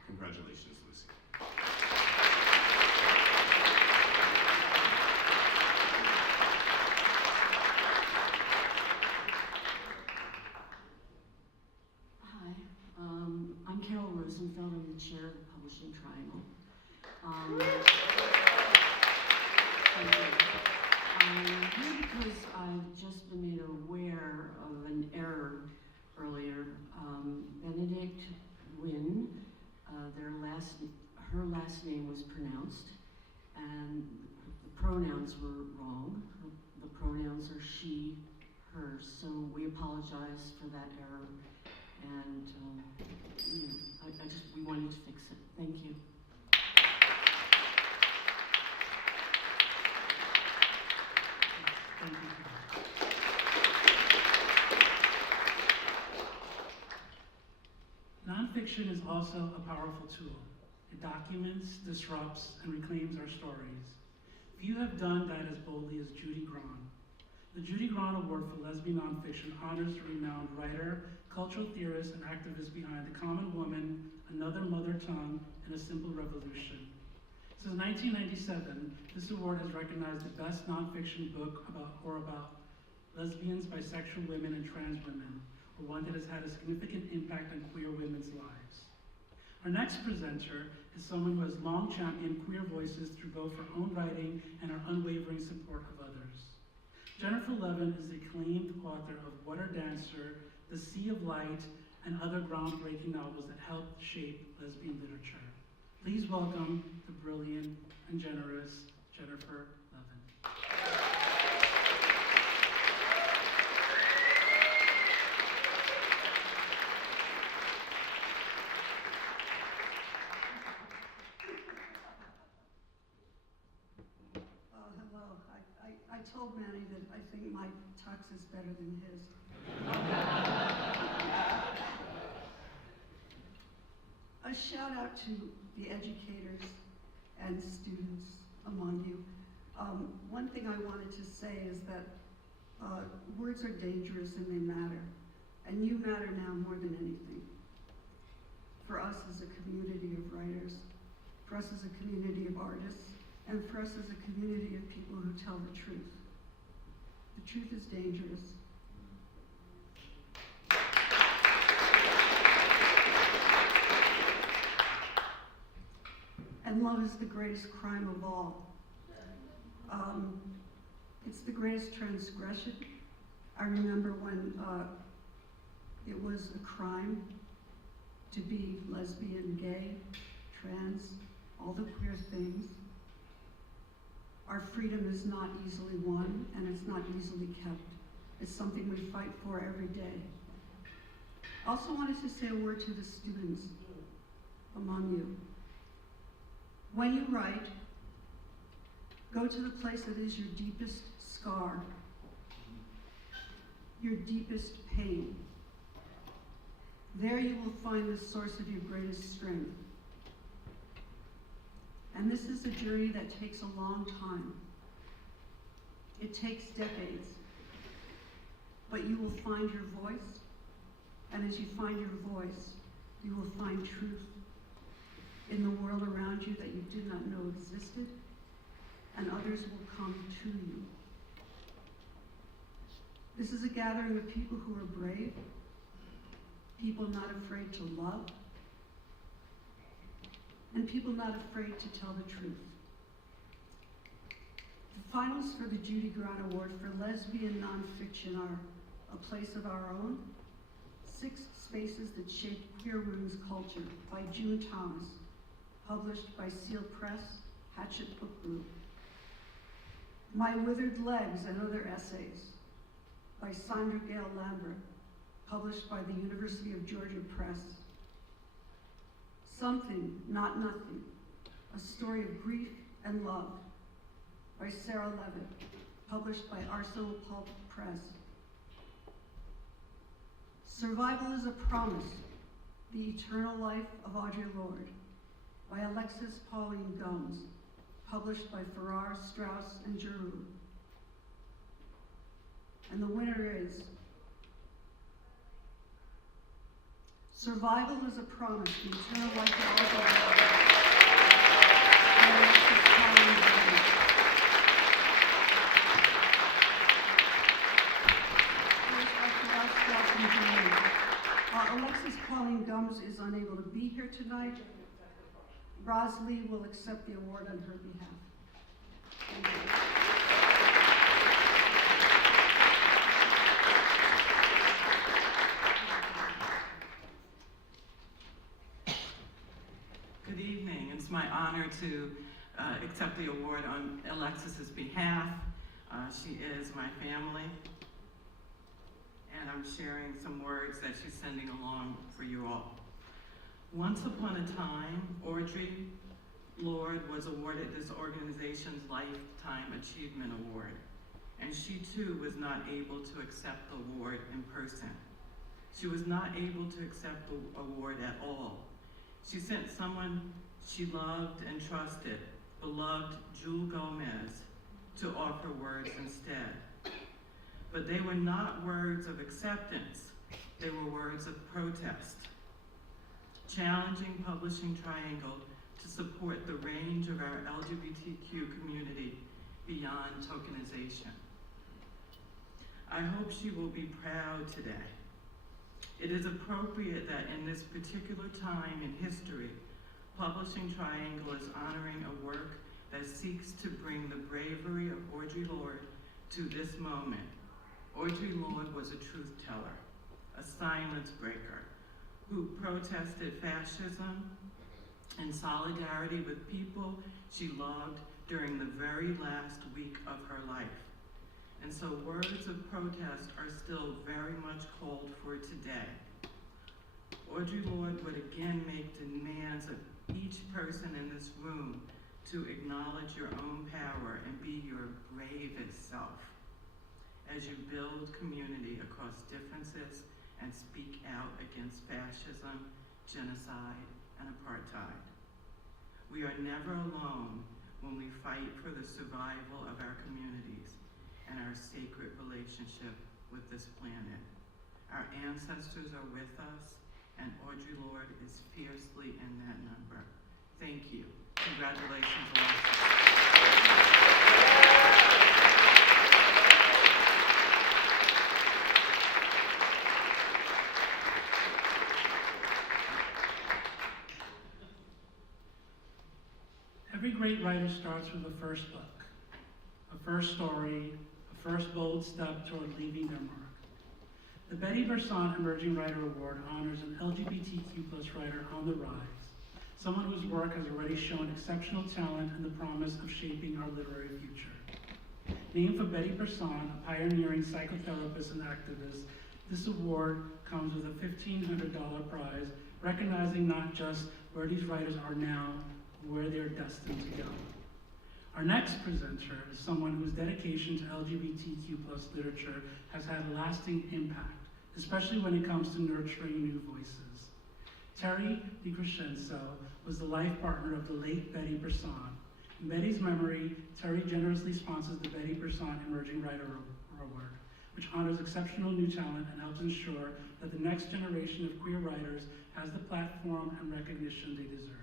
Congratulations, Lucy. Hi, I'm Carol Rosenfeld. I'm the chair of the Publishing Triangle. Thank you. I'm here because I've just been made aware of an error earlier. Benedict Wynn, her last name was pronounced, and the pronouns were wrong. The pronouns are she, her, so we apologize for that error, and we wanted to fix it. Thank you. Thank you. Nonfiction is also a powerful tool. It documents, disrupts, and reclaims our stories. Few have done that as boldly as Judy Grahn. The Judy Grahn Award for Lesbian Nonfiction honors the renowned writer, cultural theorist, and activist behind The Common Woman, Another Mother Tongue, and A Simple Revolution. Since 1997, this award has recognized the best nonfiction book about lesbians, bisexual women, and trans women, or one that has had a significant impact on queer women's lives. Our next presenter is someone who has long championed queer voices through both her own writing and her unwavering support of others. Jennifer Levin is the acclaimed author of Water Dancer, The Sea of Light, and other groundbreaking novels that helped shape lesbian literature. Please welcome the brilliant and generous Jennifer Levin. Hello. I told Manny that I think my tux is better than his. A shout out to the educators and students among you. One thing I wanted to say is that words are dangerous and they matter. And you matter now more than anything. For us as a community of writers, for us as a community of artists, and for us as a community of people who tell the truth. The truth is dangerous. And love is the greatest crime of all. It's the greatest transgression. I remember when it was a crime to be lesbian, gay, trans, all the queer things. Our freedom is not easily won, and it's not easily kept. It's something we fight for every day. I also wanted to say a word to the students among you. When you write, Go to the place that is your deepest scar, your deepest pain. There you will find the source of your greatest strength. And this is a journey that takes a long time. It takes decades. But you will find your voice, and as you find your voice, you will find truth in the world around you that you did not know existed, and others will come to you. This is a gathering of people who are brave, people not afraid to love, and people not afraid to tell the truth. The finals for the Judy Grant Award for Lesbian Nonfiction are A Place of Our Own, 6 Spaces That Shaped Queer Women's Culture by June Thomas, published by Seal Press, Hatchet Book Group. My Withered Legs and Other Essays by Sandra Gale Lambert, published by the University of Georgia Press. Something, Not Nothing, A Story of Grief and Love by Sarah Levitt, published by Arsenal Pulp Press. Survival is a Promise, The Eternal Life of Audre Lorde by Alexis Pauline Gumbs, published by Farrar, Straus, and Giroux. And the winner is Survival is a Promise, The Eternal Life of Audre Lorde by Alexis Pauline Gumbs. Alexis Pauline Gumbs is unable to be here tonight. Roz Lee will accept the award on her behalf. Thank you. Good evening. It's my honor to accept the award on Alexis's behalf. She is my family, and I'm sharing some words that she's sending along for you all. Once upon a time, Audre Lorde was awarded this organization's Lifetime Achievement Award, and she too was not able to accept the award in person. She was not able to accept the award at all. She sent someone she loved and trusted, beloved Jewel Gomez, to offer words instead. But they were not words of acceptance, they were words of protest, challenging Publishing Triangle to support the range of our LGBTQ community beyond tokenization. I hope she will be proud today. It is appropriate that in this particular time in history, Publishing Triangle is honoring a work that seeks to bring the bravery of Audre Lorde to this moment. Audre Lorde was a truth teller, a silence breaker, who protested fascism in solidarity with people she loved during the very last week of her life. And so words of protest are still very much called for today. Audre Lorde would again make demands of each person in this room to acknowledge your own power and be your bravest self as you build community across differences and speak out against fascism, genocide, and apartheid. We are never alone when we fight for the survival of our communities and our sacred relationship with this planet. Our ancestors are with us, and Audre Lorde is fiercely in that number. Thank you. Congratulations, Alexis. Every great writer starts with a first book, a first story, a first bold step toward leaving their mark. The Betty Bersan Emerging Writer Award honors an LGBTQ+ writer on the rise, someone whose work has already shown exceptional talent and the promise of shaping our literary future. Named for Betty Bersan, a pioneering psychotherapist and activist, this award comes with a $1,500 prize, recognizing not just where these writers are now, where they're destined to go. Our next presenter is someone whose dedication to LGBTQ+ literature has had a lasting impact, especially when it comes to nurturing new voices. Terry DiCrescenzo was the life partner of the late Betty Brisson. In Betty's memory, Terry generously sponsors the Betty Brisson Emerging Writer Award, which honors exceptional new talent and helps ensure that the next generation of queer writers has the platform and recognition they deserve.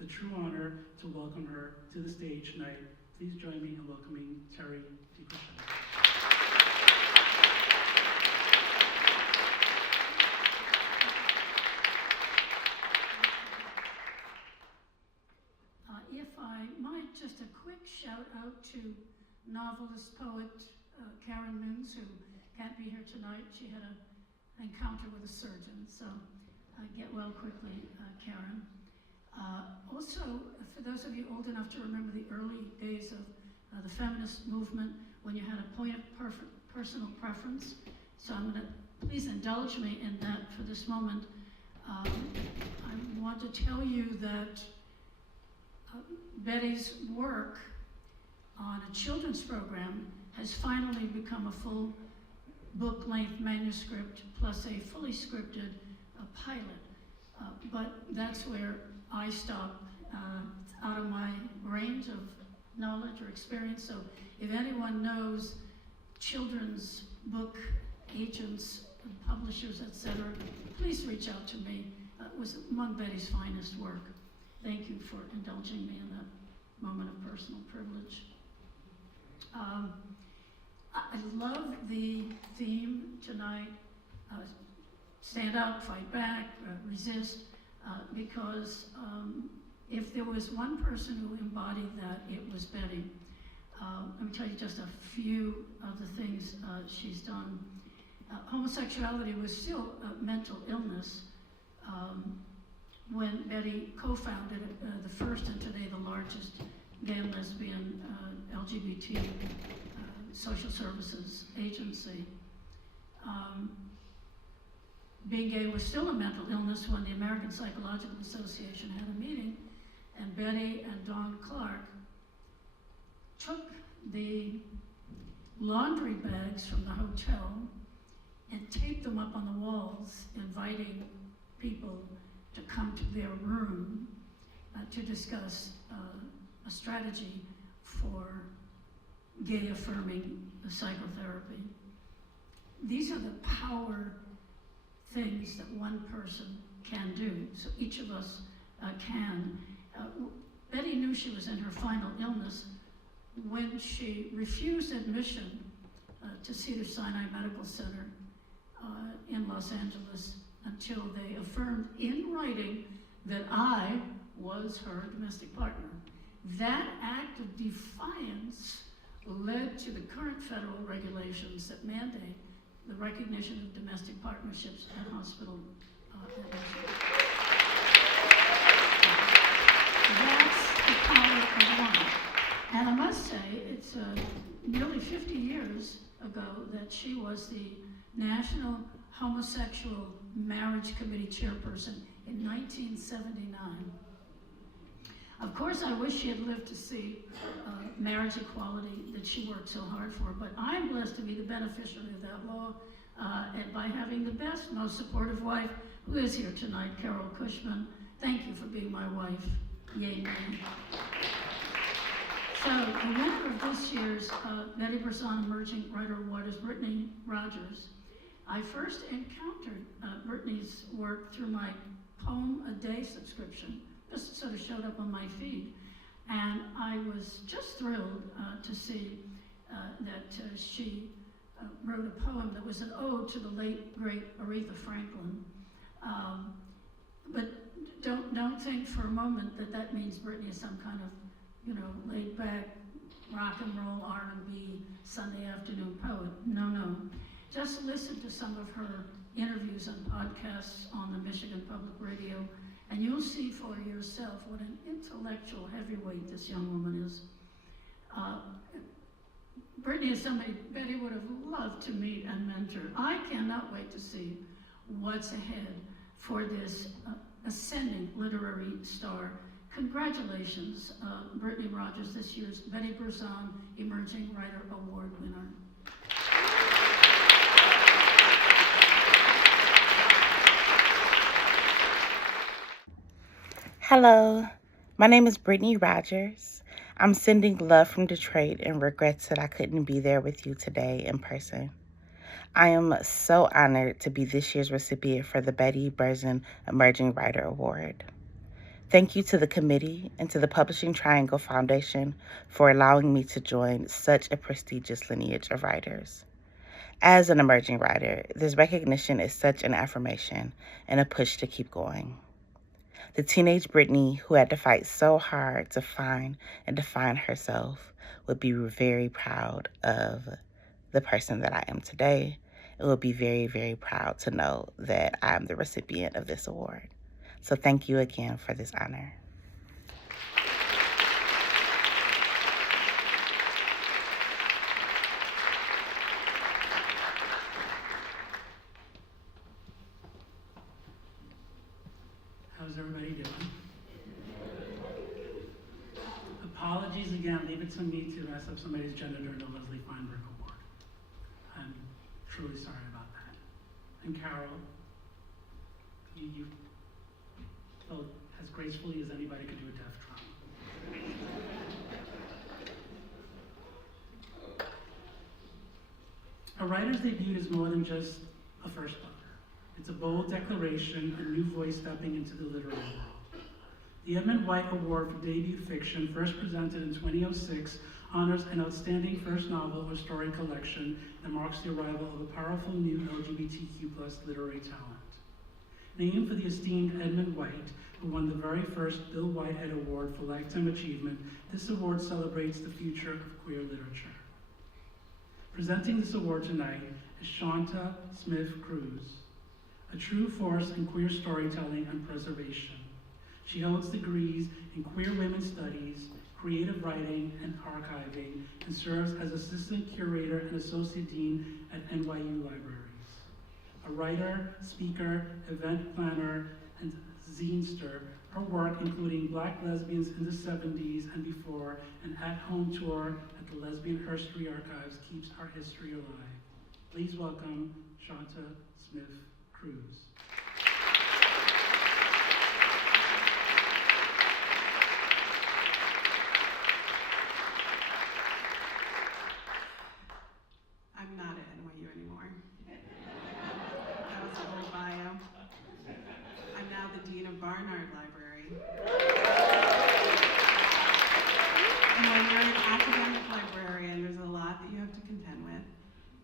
It's a true honor to welcome her to the stage tonight. Please join me in welcoming Terry DiCrescenzo. If I might, just a quick shout out to novelist, poet Karen Minns, who can't be here tonight. She had an encounter with a surgeon, so get well quickly, Karen. Also, for those of you old enough to remember the early days of the feminist movement, when you had a point of personal preference, so I'm going to, please indulge me in that for this moment. I want to tell you that Betty's work on a children's program has finally become a full book-length manuscript plus a fully scripted pilot. But that's where I stop. It's out of my range of knowledge or experience. So if anyone knows children's book agents, and publishers, etc., please reach out to me. It was among Betty's finest work. Thank you for indulging me in that moment of personal privilege. I love the theme tonight, stand up, fight back, resist, because if there was one person who embodied that, it was Betty. Let me tell you just a few of the things she's done. Homosexuality was still a mental illness when Betty co-founded the first and today the largest gay and lesbian LGBT social services agency. Being gay was still a mental illness when the American Psychological Association had a meeting, and Betty and Dawn Clark took the laundry bags from the hotel and taped them up on the walls, inviting people to come to their room to discuss a strategy for gay affirming psychotherapy. These are the power things that one person can do, so each of us can. Betty knew she was in her final illness when she refused admission to Cedars-Sinai Medical Center in Los Angeles until they affirmed in writing that I was her domestic partner. That act of defiance led to the current federal regulations that mandate the recognition of domestic partnerships at hospital admissions. That's the power of one. And I must say, it's nearly 50 years ago that she was the National Homosexual Marriage Committee chairperson in 1979. Of course, I wish she had lived to see marriage equality that she worked so hard for, but I'm blessed to be the beneficiary of that law and by having the best, most supportive wife who is here tonight, Carol Cushman. Thank you for being my wife. Yay, me. So the winner of this year's Betty Brisson Emerging Writer Award is Brittany Rogers. I first encountered Brittany's work through my Poem a Day subscription. Just sort of showed up on my feed. And I was just thrilled to see that she wrote a poem that was an ode to the late, great Aretha Franklin. But don't think for a moment that that means Brittany is some kind of, laid back rock and roll R&B Sunday afternoon poet. No, no. Just listen to some of her interviews and podcasts on the Michigan Public Radio, and you'll see for yourself what an intellectual heavyweight this young woman is. Brittany is somebody Betty would have loved to meet and mentor. I cannot wait to see what's ahead for this ascending literary star Congratulations, Brittany Rogers, this year's Betty Berzon Emerging Writer Award winner. Hello, my name is Brittany Rogers. I'm sending love from Detroit and regrets that I couldn't be there with you today in person. I am so honored to be this year's recipient for the Betty Berzon Emerging Writer Award. Thank you to the committee and to the Publishing Triangle Foundation for allowing me to join such a prestigious lineage of writers. As an emerging writer, this recognition is such an affirmation and a push to keep going. The teenage Brittany who had to fight so hard to find and define herself would be very proud of the person that I am today. It will be very, very proud to know that I'm the recipient of this award. So thank you again for this honor. How's everybody doing? Apologies again, leave it to me to mess up somebody's gender during the Leslie Feinberg Award. I'm truly sorry about that. And Carol, you felt as gracefully as anybody could do a death drum. A writer's debut is more than just a first book. It's a bold declaration, a new voice stepping into the literary world. The Edmund White Award for Debut Fiction, first presented in 2006, honors an outstanding first novel or story collection that marks the arrival of a powerful new LGBTQ+ literary talent. Named for the esteemed Edmund White, who won the very first Bill Whitehead Award for Lifetime Achievement, this award celebrates the future of queer literature. Presenting this award tonight is Shanta Smith-Cruz, a true force in queer storytelling and preservation. She holds degrees in queer women's studies, creative writing, and archiving, and serves as assistant curator and associate dean at NYU Libraries. A writer, speaker, event planner, and zinester, her work, including Black Lesbians in the 70s and before, an at-home tour at the Lesbian Herstory Archives, keeps our history alive. Please welcome Shanta Smith-Cruz. I'm not at NYU anymore. That was a little bio. I'm now the Dean of Barnard Library. And when you're an academic librarian, there's a lot that you have to contend with,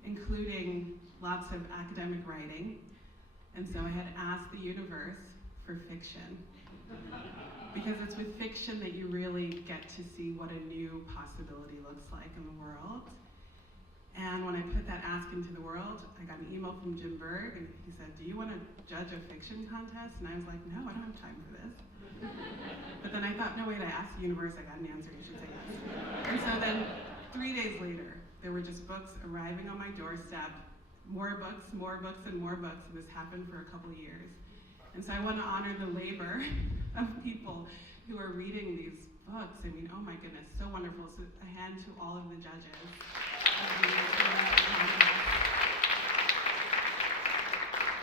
including lots of academic writing. And so I had asked the universe for fiction. Because it's with fiction that you really get to see what a new possibility looks like in the world. And when I put that ask into the world, I got an email from Jim Berg, and he said, "Do you want to judge a fiction contest?" And I was like, "No, I don't have time for this." But then I thought, no, wait, I asked the universe, I got an answer, you should say yes. And so then 3 days later, there were just books arriving on my doorstep, more books, and more books, and this happened for a couple of years. And so I want to honor the labor of people who are reading these books. I mean, oh my goodness, so wonderful. So a hand to all of the judges.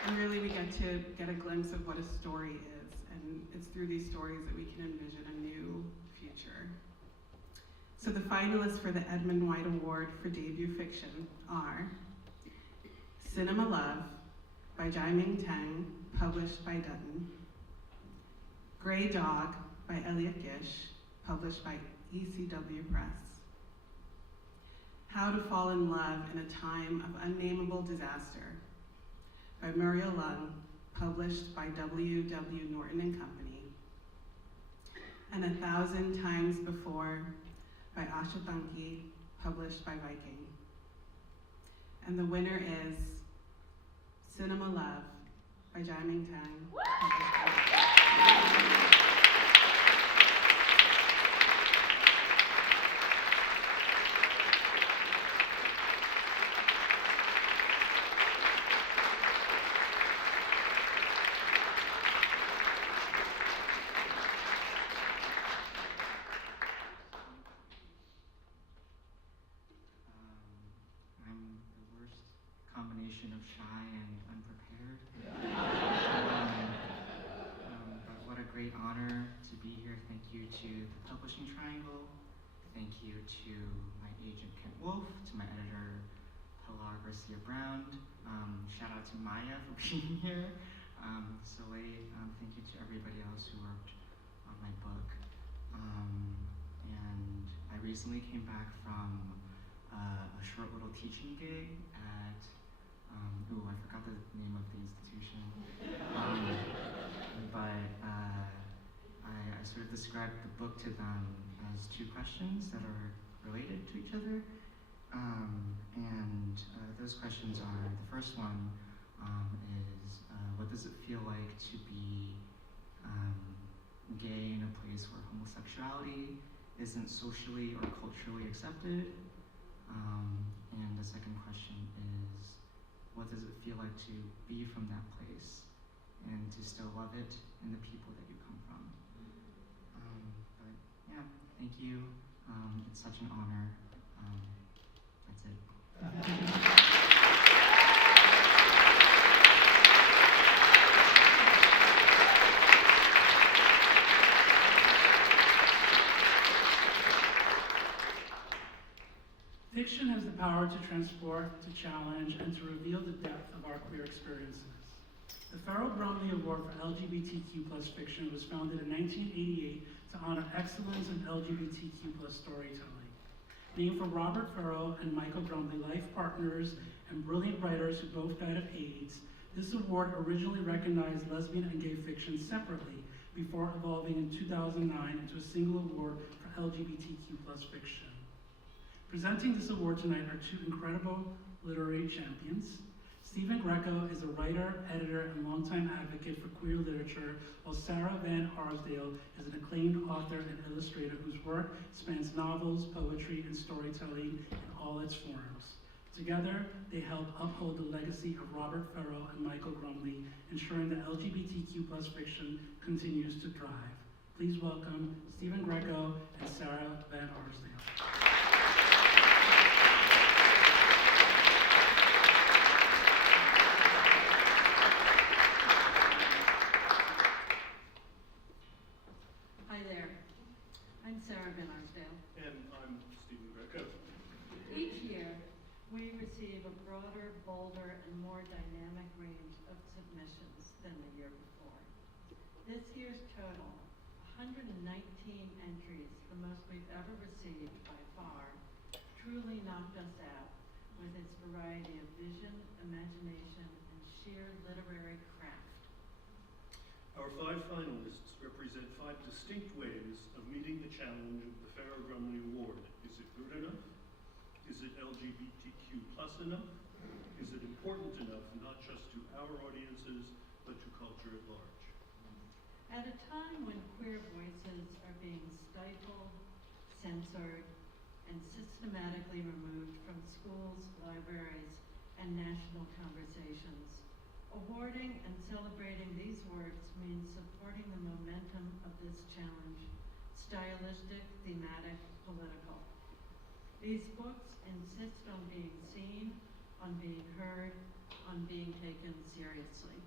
And really we get to get a glimpse of what a story is, and it's through these stories that we can envision a new future. So the finalists for the Edmund White Award for Debut Fiction are Cinema Love by Jai-Ming Tang, published by Dutton; Grey Dog by Elliot Gish, published by ECW Press; How to Fall in Love in a Time of Unnameable Disaster by Muriel Lung, published by W.W. Norton and Company; and 1,000 Times Before by Asha Tanki, published by Viking. And the winner is Cinema Love by Jai-Ming Tang, published by Viking. version of shy and unprepared. But what a great honor to be here. Thank you to the Publishing Triangle. Thank you to my agent, Kent Wolf, to my editor, Pilar Garcia Brown. Shout out to Maya for being here. Soleil, thank you to everybody else who worked on my book. And I recently came back from a short little teaching gig at, I forgot the name of the institution. But I sort of described the book to them as two questions that are related to each other. And those questions are, the first one is, what does it feel like to be gay in a place where homosexuality isn't socially or culturally accepted? And the second question is, what does it feel like to be from that place and to still love it and the people that you come from? But yeah, thank you. It's such an honor. That's it. Fiction has the power to transport, to challenge, and to reveal the depth of our queer experiences. The Farrell Bromley Award for LGBTQ+ fiction was founded in 1988 to honor excellence in LGBTQ+ storytelling. Named for Robert Farrell and Michael Bromley, life partners and brilliant writers who both died of AIDS, this award originally recognized lesbian and gay fiction separately before evolving in 2009 into a single award for LGBTQ+ fiction. Presenting this award tonight are two incredible literary champions. Stephen Greco is a writer, editor, and longtime advocate for queer literature, while Sarah Van Arsdale is an acclaimed author and illustrator whose work spans novels, poetry, and storytelling in all its forms. Together, they help uphold the legacy of Robert Farrell and Michael Bromley, ensuring that LGBTQ+ fiction continues to thrive. Please welcome Stephen Greco and Sarah Van Arsdale. Hi there, I'm Sarah Van Arsdale. And I'm Stephen Greco. Each year, we receive a broader, bolder, and more dynamic range of submissions than the year before. This year's total, 119 entries, the most we've ever received by far, truly knocked us out with its variety of vision, imagination, and sheer literary craft. Our 5 finalists represent 5 distinct ways of meeting the challenge of the Farrell Bromley Award. Is it good enough? Is it LGBTQ+ enough? Is it important enough not just to our audiences, but to culture at large? At a time when queer voices are being stifled, censored, and systematically removed from schools, libraries, and national conversations, awarding and celebrating these works means supporting the momentum of this challenge, stylistic, thematic, political. These books insist on being seen, on being heard, on being taken seriously.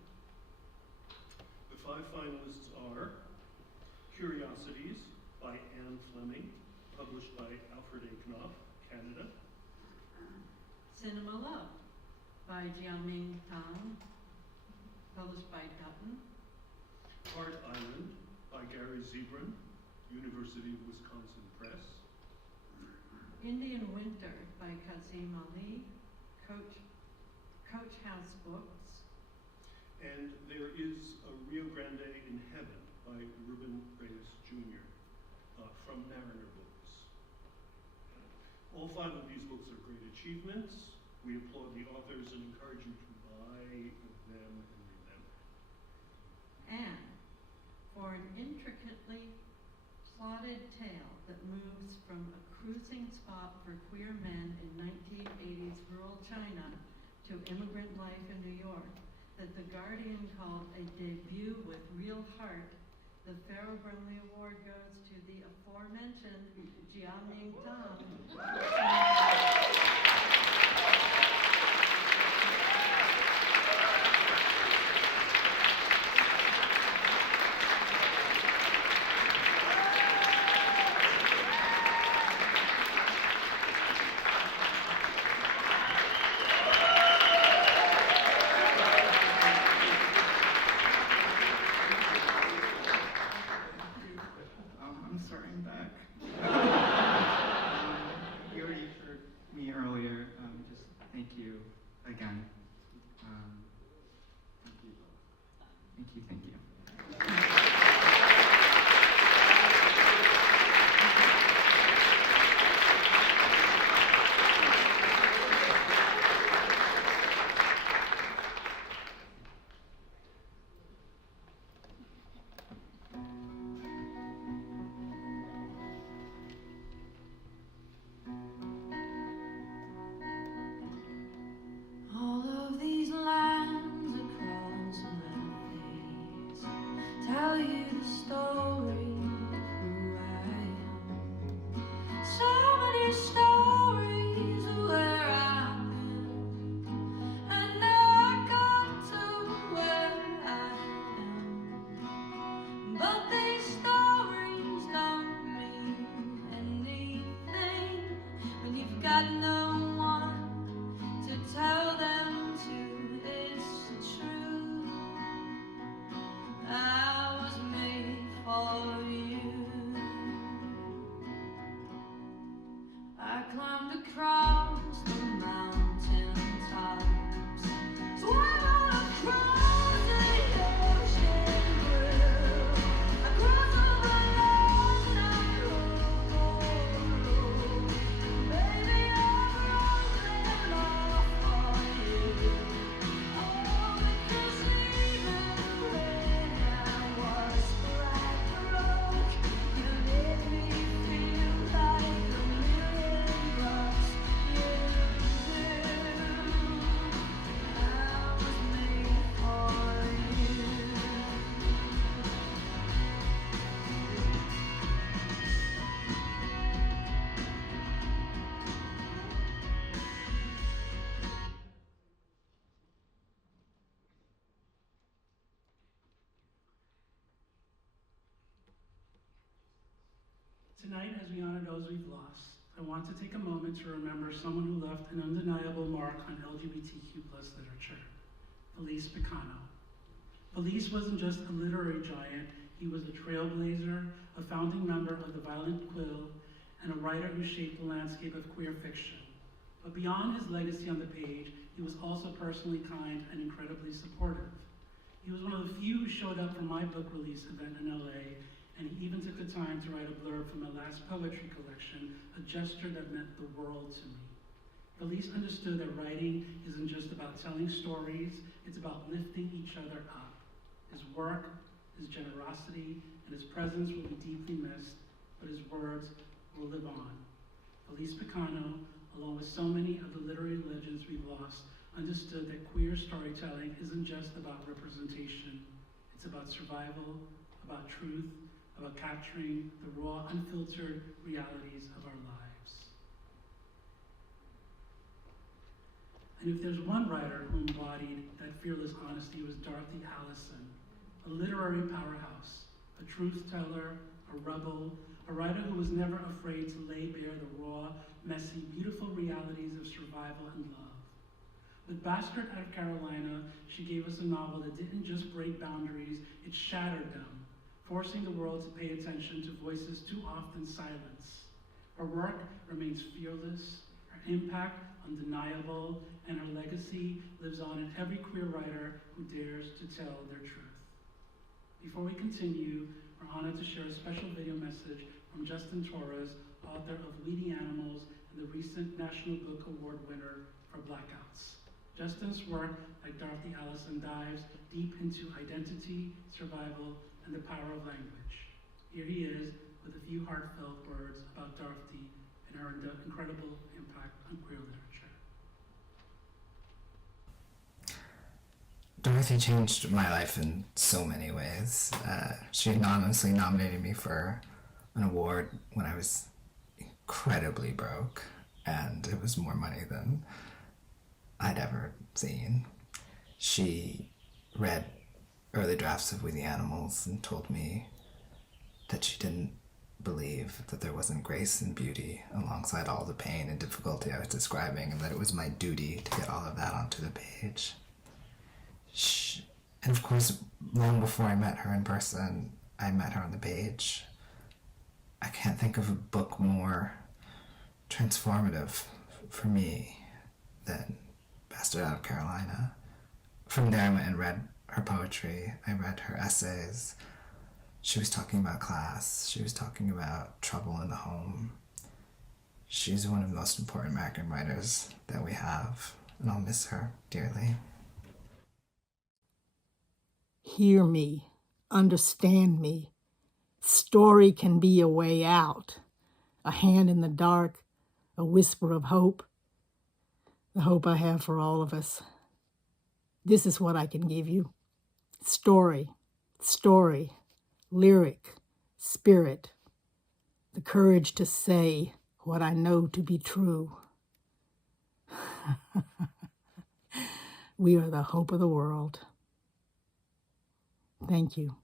The 5 finalists are Curiosities by Anne Fleming, published by Alfred A. Knopf, Canada. Cinema Love by Jiaming Tang, published by Dutton. Heart Island by Gary Zebrin, University of Wisconsin Press. Indian Winter by Kazim Ali, Coach House Books. And there is a Rio Grande in Heaven by Ruben Reyes Jr. From Mariner Books. All 5 of these books are great achievements. We applaud the authors and encourage you to buy them and read them. And for an intricately plotted tale that moves from a cruising spot for queer men in 1980s rural China to immigrant life in New York, that The Guardian called a debut with real heart, the Farrell Bromley Award goes to the aforementioned Jiaming Tang. climbed across the mountain tops, swam across the ocean blue, across over land and over road. Baby, I've run them all for you. Oh, because even when I was quite broke, you made me feel like $1 million. You do. I was made for you. Tonight, as we honor those we've lost, I want to take a moment to remember someone who left an undeniable mark on LGBTQ plus literature, Felice Picano. Felice wasn't just a literary giant, he was a trailblazer, a founding member of the Violent Quill, and a writer who shaped the landscape of queer fiction. But beyond his legacy on the page, he was also personally kind and incredibly supportive. He was one of the few who showed up for my book release event in LA, and he even took the time to write a blurb for my last poetry collection, a gesture that meant the world to me. Felice understood that writing isn't just about telling stories, it's about lifting each other up. His work, his generosity, and his presence will be deeply missed, but his words will live on. Felice Picano, along with so many of the literary legends we've lost, understood that queer storytelling isn't just about representation, it's about survival, about truth, about capturing the raw, unfiltered realities of our lives. And if there's one writer who embodied that fearless honesty, it was Dorothy Allison, a literary powerhouse, a truth teller, a rebel, a writer who was never afraid to lay bare the raw, messy, beautiful realities of survival and love. With Bastard Out of Carolina, she gave us a novel that didn't just break boundaries, it shattered them, forcing the world to pay attention to voices too often silenced. Her work remains fearless, her impact undeniable, and her legacy lives on in every queer writer who dares to tell their truth. Before we continue, we're honored to share a special video message from Justin Torres, author of We the Animals and the recent National Book Award winner for Blackouts. Justin's work, like Dorothy Allison, dives deep into identity, survival, and the power of language. Here he is with a few heartfelt words about Dorothy and her incredible impact on queer literature. Dorothy changed my life in so many ways. She anonymously nominated me for an award when I was incredibly broke, and it was more money than I'd ever seen. She read early drafts of We the Animals and told me that she didn't believe that there wasn't grace and beauty alongside all the pain and difficulty I was describing, and that it was my duty to get all of that onto the page. And of course, long before I met her in person, I met her on the page. I can't think of a book more transformative for me than Bastard Out of Carolina. From there I went and read her poetry, I read her essays. She was talking about class, she was talking about trouble in the home. She's one of the most important American writers that we have, and I'll miss her dearly. Hear me, understand me. Story can be a way out, a hand in the dark, a whisper of hope, the hope I have for all of us. This is what I can give you. Story, lyric, spirit, the courage to say what I know to be true. We are the hope of the world. Thank you.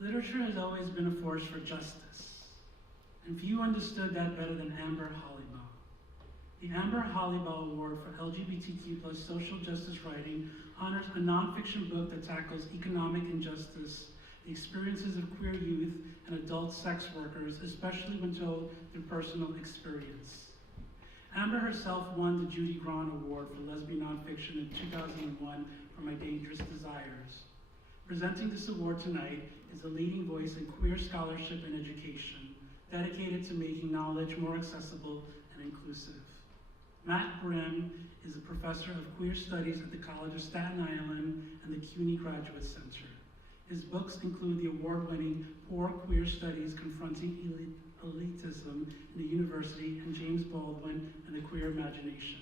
Literature has always been a force for justice. And few understood that better than Amber Hollybaugh. The Amber Hollybaugh Award for LGBTQ plus social justice writing honors a nonfiction book that tackles economic injustice, the experiences of queer youth and adult sex workers, especially when told through personal experience. Amber herself won the Judy Grahn Award for lesbian nonfiction in 2001 for My Dangerous Desires. Presenting this award tonight is a leading voice in queer scholarship and education, dedicated to making knowledge more accessible and inclusive. Matt Brim is a professor of queer studies at the College of Staten Island and the CUNY Graduate Center. His books include the award-winning Poor Queer Studies Confronting Elitism in the University and James Baldwin and the Queer Imagination.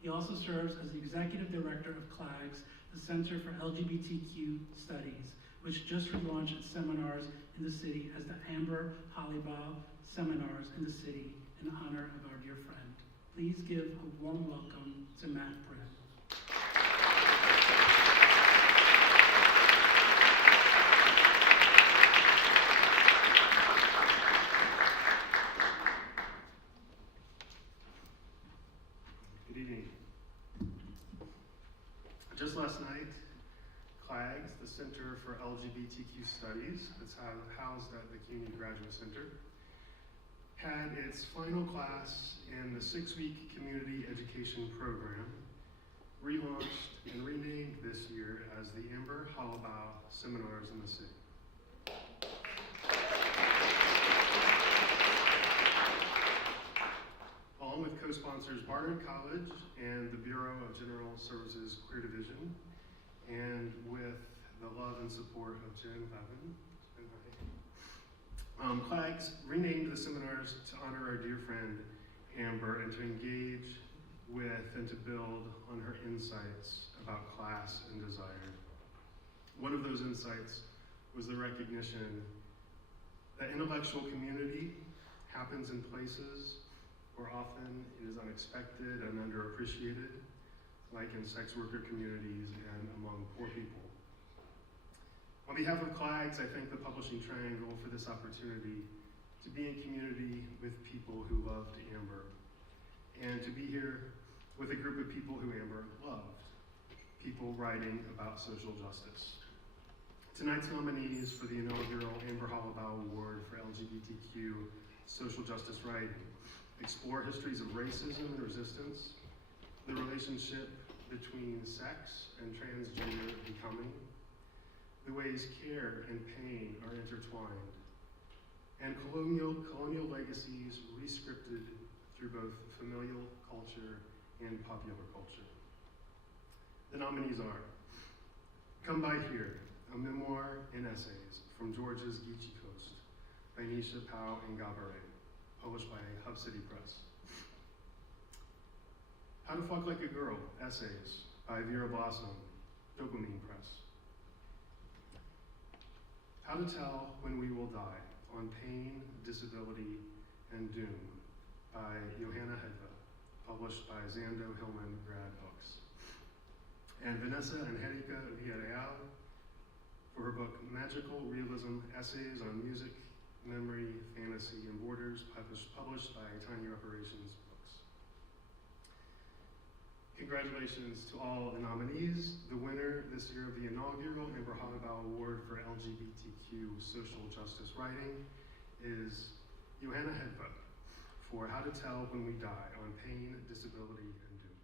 He also serves as the executive director of CLAGS, the Center for LGBTQ Studies, which just relaunched its seminars in the city as the Amber Hollybaugh Seminars in the City in honor of our dear friend. Please give a warm welcome to Matt Brim. Good evening. Just last night, CLAGS, the Center for LGBTQ Studies, that's housed at the CUNY Graduate Center, had its final class in the 6-week community education program, relaunched and renamed this year as the Amber Hollybaugh Seminars in the City. Along with co-sponsors Barnard College and the Bureau of General Services Queer Division, and with the love and support of Jen Levin, CLAGS renamed the seminars to honor our dear friend Amber and to engage with and to build on her insights about class and desire. One of those insights was the recognition that intellectual community happens in places where often it is unexpected and underappreciated, like in sex worker communities and among poor people. On behalf of CLAGS, I thank the Publishing Triangle for this opportunity to be in community with people who loved Amber, and to be here with a group of people who Amber loved, people writing about social justice. Tonight's nominees for the inaugural Amber Hollybaugh Award for LGBTQ social justice writing explore histories of racism and resistance, the relationship between sex and transgender becoming, the ways care and pain are intertwined, and colonial legacies rescripted through both familial culture and popular culture. The nominees are Come By Here, a memoir and essays from Georgia's Geechee Coast by Nisha Pao and Gabourey, published by Hub City Press. How to Fuck Like a Girl, essays by Vera Blossom, Dopamine Press. How to Tell When We Will Die, on Pain, Disability, and Doom by Johanna Hedva, published by Zando Hillman Grad Books. And Vanessa Angelica Villarreal for her book Magical Realism, Essays on Music, Memory, Fantasy, and Borders, published by Tiny Reparations Books. Congratulations to all the nominees. The winner this year of the inaugural Amber Hollybaugh Award for LGBTQ social justice writing is Johanna Hedva for How to Tell When We Die on Pain, Disability, and Doom.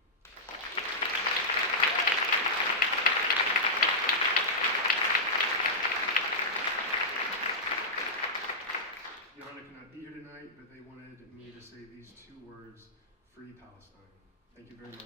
Johanna could not be here tonight, but they wanted me to say these 2 words, Free Palestine. Thank you very much.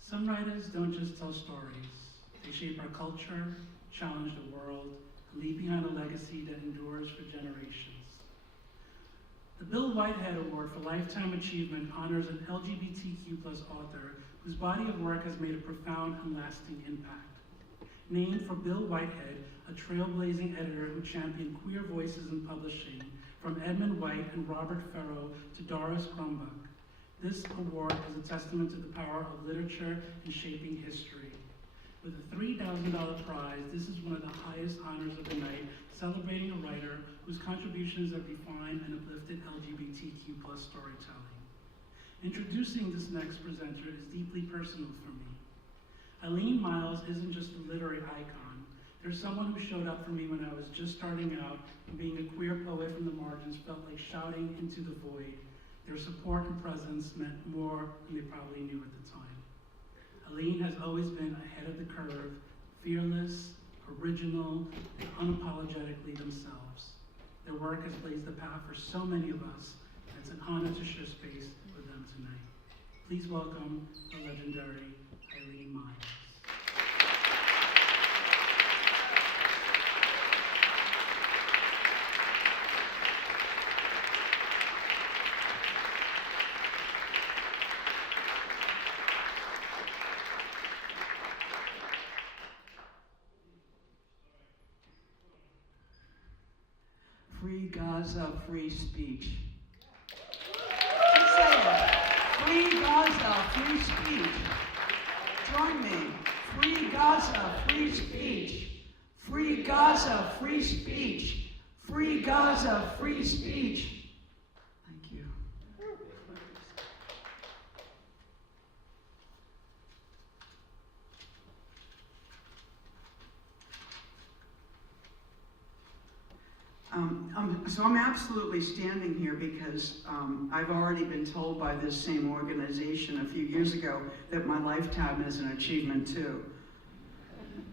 Some writers don't just tell stories. They shape our culture, challenge the world, and leave behind a legacy that endures for generations. The Bill Whitehead Award for Lifetime Achievement honors an LGBTQ+ author whose body of work has made a profound and lasting impact. Named for Bill Whitehead, a trailblazing editor who championed queer voices in publishing, From Edmund White and Robert Farrow to Doris Grumbuck, this award is a testament to the power of literature in shaping history. With a $3,000 prize, this is one of the highest honors of the night, celebrating a writer whose contributions have refined and uplifted LGBTQ+ storytelling. Introducing this next presenter is deeply personal for me. Eileen Myles isn't just a literary icon. There's someone who showed up for me when I was just starting out, and being a queer poet from the margins felt like shouting into the void. Their support and presence meant more than they probably knew at the time. Eileen has always been ahead of the curve, fearless, original, and unapologetically themselves. Their work has blazed the path for so many of us, and it's an honor to share space with them tonight. Please welcome the legendary Eileen Myles. Free Gaza, free speech. Just say it. Free Gaza, free speech. Join me. Free Gaza, free speech. Free Gaza, free speech. Free Gaza, free speech. Thank you. So I'm absolutely standing here because I've already been told by this same organization a few years ago that my lifetime is an achievement too.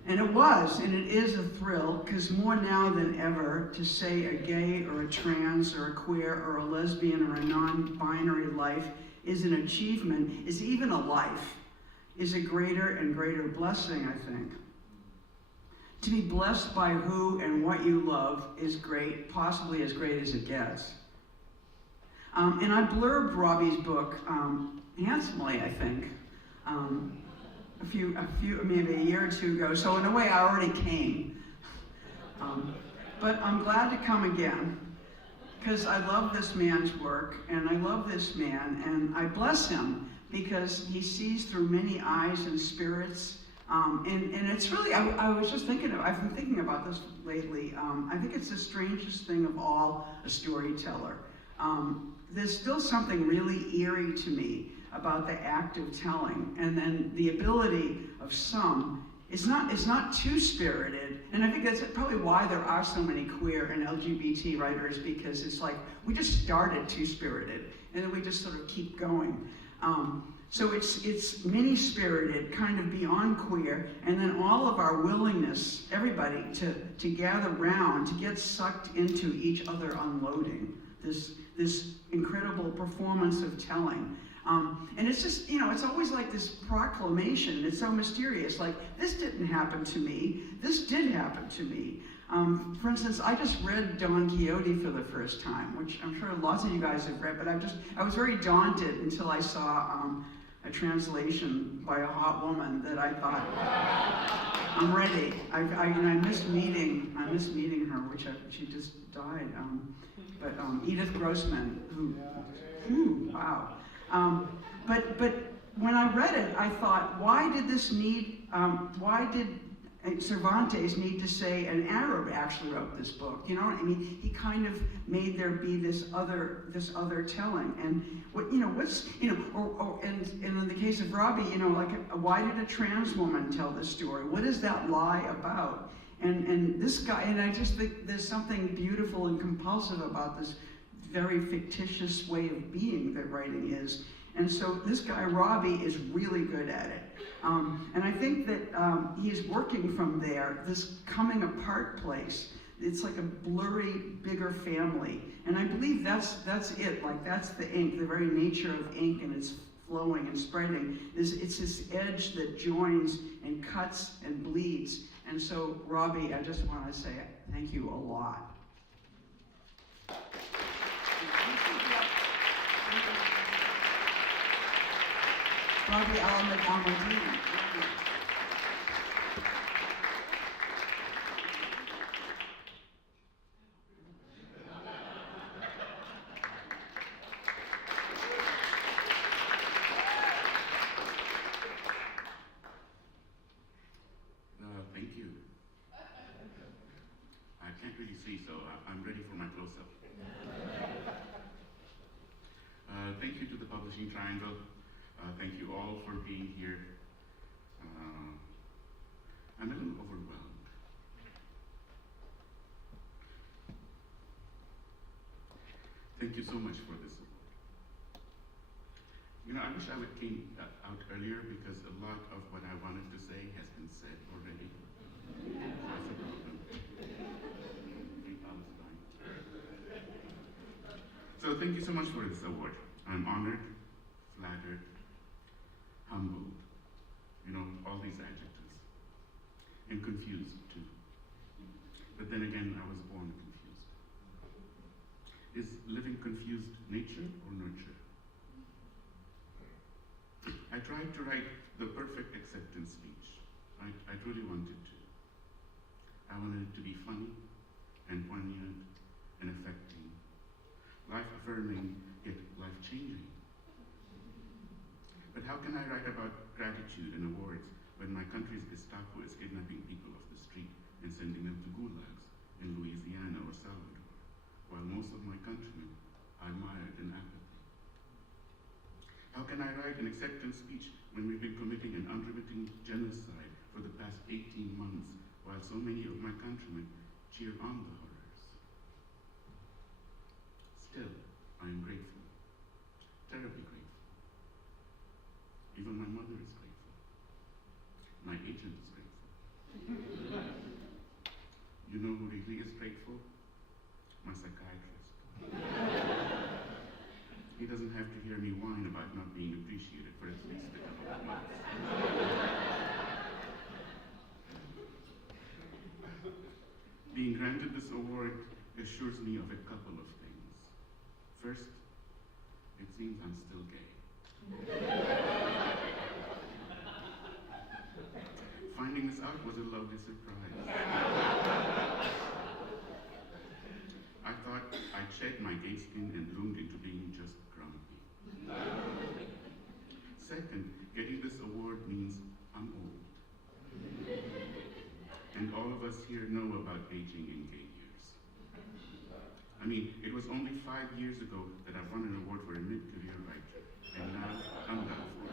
And it was, and it is a thrill, because more now than ever, to say a gay or a trans or a queer or a lesbian or a non-binary life is an achievement, is even a life, is a greater and greater blessing, I think. To be blessed by who and what you love is great, possibly as great as it gets. And I blurbed Robbie's book handsomely, I think, maybe a year or two ago. So in a way, I already came. But I'm glad to come again, because I love this man's work, and I love this man, and I bless him, because he sees through many eyes and spirits. And it's really, I was just thinking, I've been thinking about this lately. I think it's the strangest thing of all, a storyteller. There's still something really eerie to me about the act of telling, and then the ability of some. It's not two-spirited, and I think that's probably why there are so many queer and LGBT writers, because it's like, we just started two-spirited, and then we just sort of keep going. So it's many-spirited, kind of beyond queer, and then all of our willingness, everybody, to gather round, to get sucked into each other unloading, this incredible performance of telling. And it's just, it's always like this proclamation. It's so mysterious. Like, this didn't happen to me. This did happen to me. For instance, I just read Don Quixote for the first time, which I'm sure lots of you guys have read, but I was very daunted until I saw a translation by a hot woman that I thought, I'm ready. I missed meeting her, she just died. But Edith Grossman, wow. But when I read it, I thought, why did Cervantes need to say an Arab actually wrote this book? You know what I mean? He kind of made there be this other telling. And and in the case of Robbie, why did a trans woman tell this story? What is that lie about? And this guy, and I just think there's something beautiful and compulsive about this very fictitious way of being that writing is. And so this guy, Robbie, is really good at it. And I think that he's working from there, this coming apart place. It's like a blurry, bigger family. And I believe that's it, like that's the ink, the very nature of ink, and it's flowing and spreading. It's this edge that joins and cuts and bleeds. And so, Robbie, I just want to say thank you a lot. Robbie Al-Madini. Thank you to the Publishing Triangle. Thank you all for being here. I'm a little overwhelmed. Thank you so much for this award. You know, I wish I would came out earlier because a lot of what I wanted to say has been said already. That's a problem. So thank you so much for this award. I'm honored, flattered, humbled, you know, all these adjectives, and confused too. But then again, I was born confused. Is living confused nature or nurture? I tried to write the perfect acceptance speech. I truly wanted to. I wanted it to be funny and poignant and affecting, life-affirming, yet life-changing. But how can I write about gratitude and awards when my country's Gestapo is kidnapping people off the street and sending them to gulags in Louisiana or Salvador, while most of my countrymen are mired in apathy? How can I write an acceptance speech when we've been committing an unremitting genocide for the past 18 months, while so many of my countrymen cheer on the horrors? Still, I am grateful, terribly grateful. Even my mother is grateful. My agent is grateful. You know who really is grateful? My psychiatrist. He doesn't have to hear me whine about not being appreciated for at least a couple of months. Being granted this award assures me of a couple of things. First, it seems I'm still gay. Finding this out was a lovely surprise. I thought I'd shed my gay skin and bloomed into being just grumpy. Second, getting this award means I'm old. And all of us here know about aging in gay years. I mean, it was only 5 years ago that I won an award for a mid-career writer, and now I'm done for.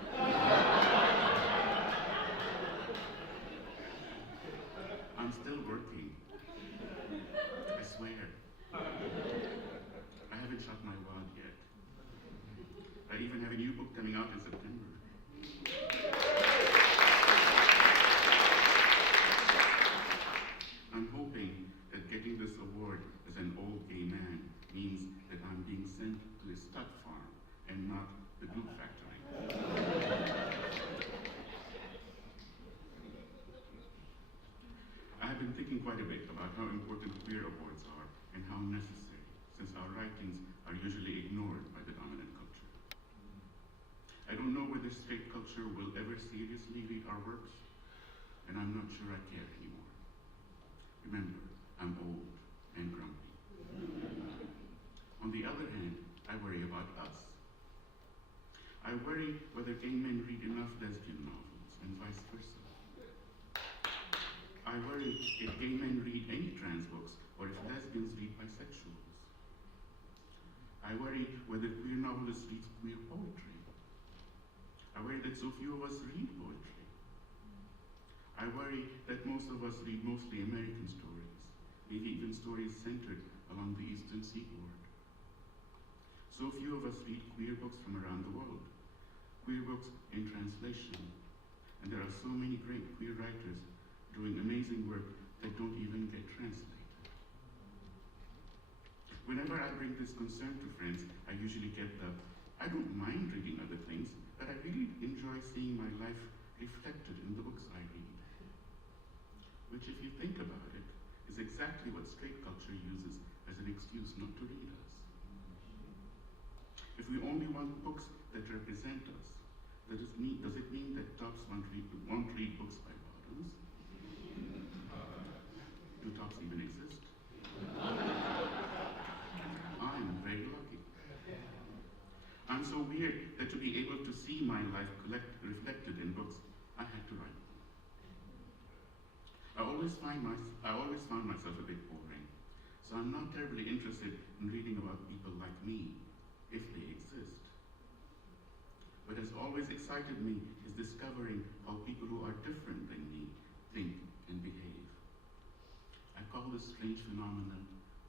I'm still working. I swear. I haven't shot my wad yet. I even have a new book coming out in September. I'm hoping that getting this award as an old gay man means that I'm being sent to a stud farm and not the glue factory. I have been thinking quite a bit about how important queer awards are and how necessary, since our writings are usually ignored by the dominant culture. I don't know whether straight culture will ever seriously read our works, and I'm not sure I care anymore. Remember, I'm old and grumpy. On the other hand, I worry about us. I worry whether gay men read enough lesbian novels and vice versa. I worry if gay men read any trans books or if lesbians read bisexuals. I worry whether queer novelists read queer poetry. I worry that so few of us read poetry. I worry that most of us read mostly American stories, maybe even stories centered along the Eastern Seaboard. So few of us read queer books from around the world, queer books in translation, and there are so many great queer writers doing amazing work that don't even get translated. Whenever I bring this concern to friends, I usually get the, I don't mind reading other things, but I really enjoy seeing my life reflected in the books I read. Which, if you think about it, is exactly what straight culture uses as an excuse not to read us. If we only want books that represent us, does it mean that tops won't read books by bottoms? Do tops even exist? I'm very lucky. I'm so weird that to be able to see my life reflected in books, I had to write. I always found myself a bit boring, so I'm not terribly interested in reading about people like me, if they exist. always excited me is discovering how people who are different than me think and behave. I call this strange phenomenon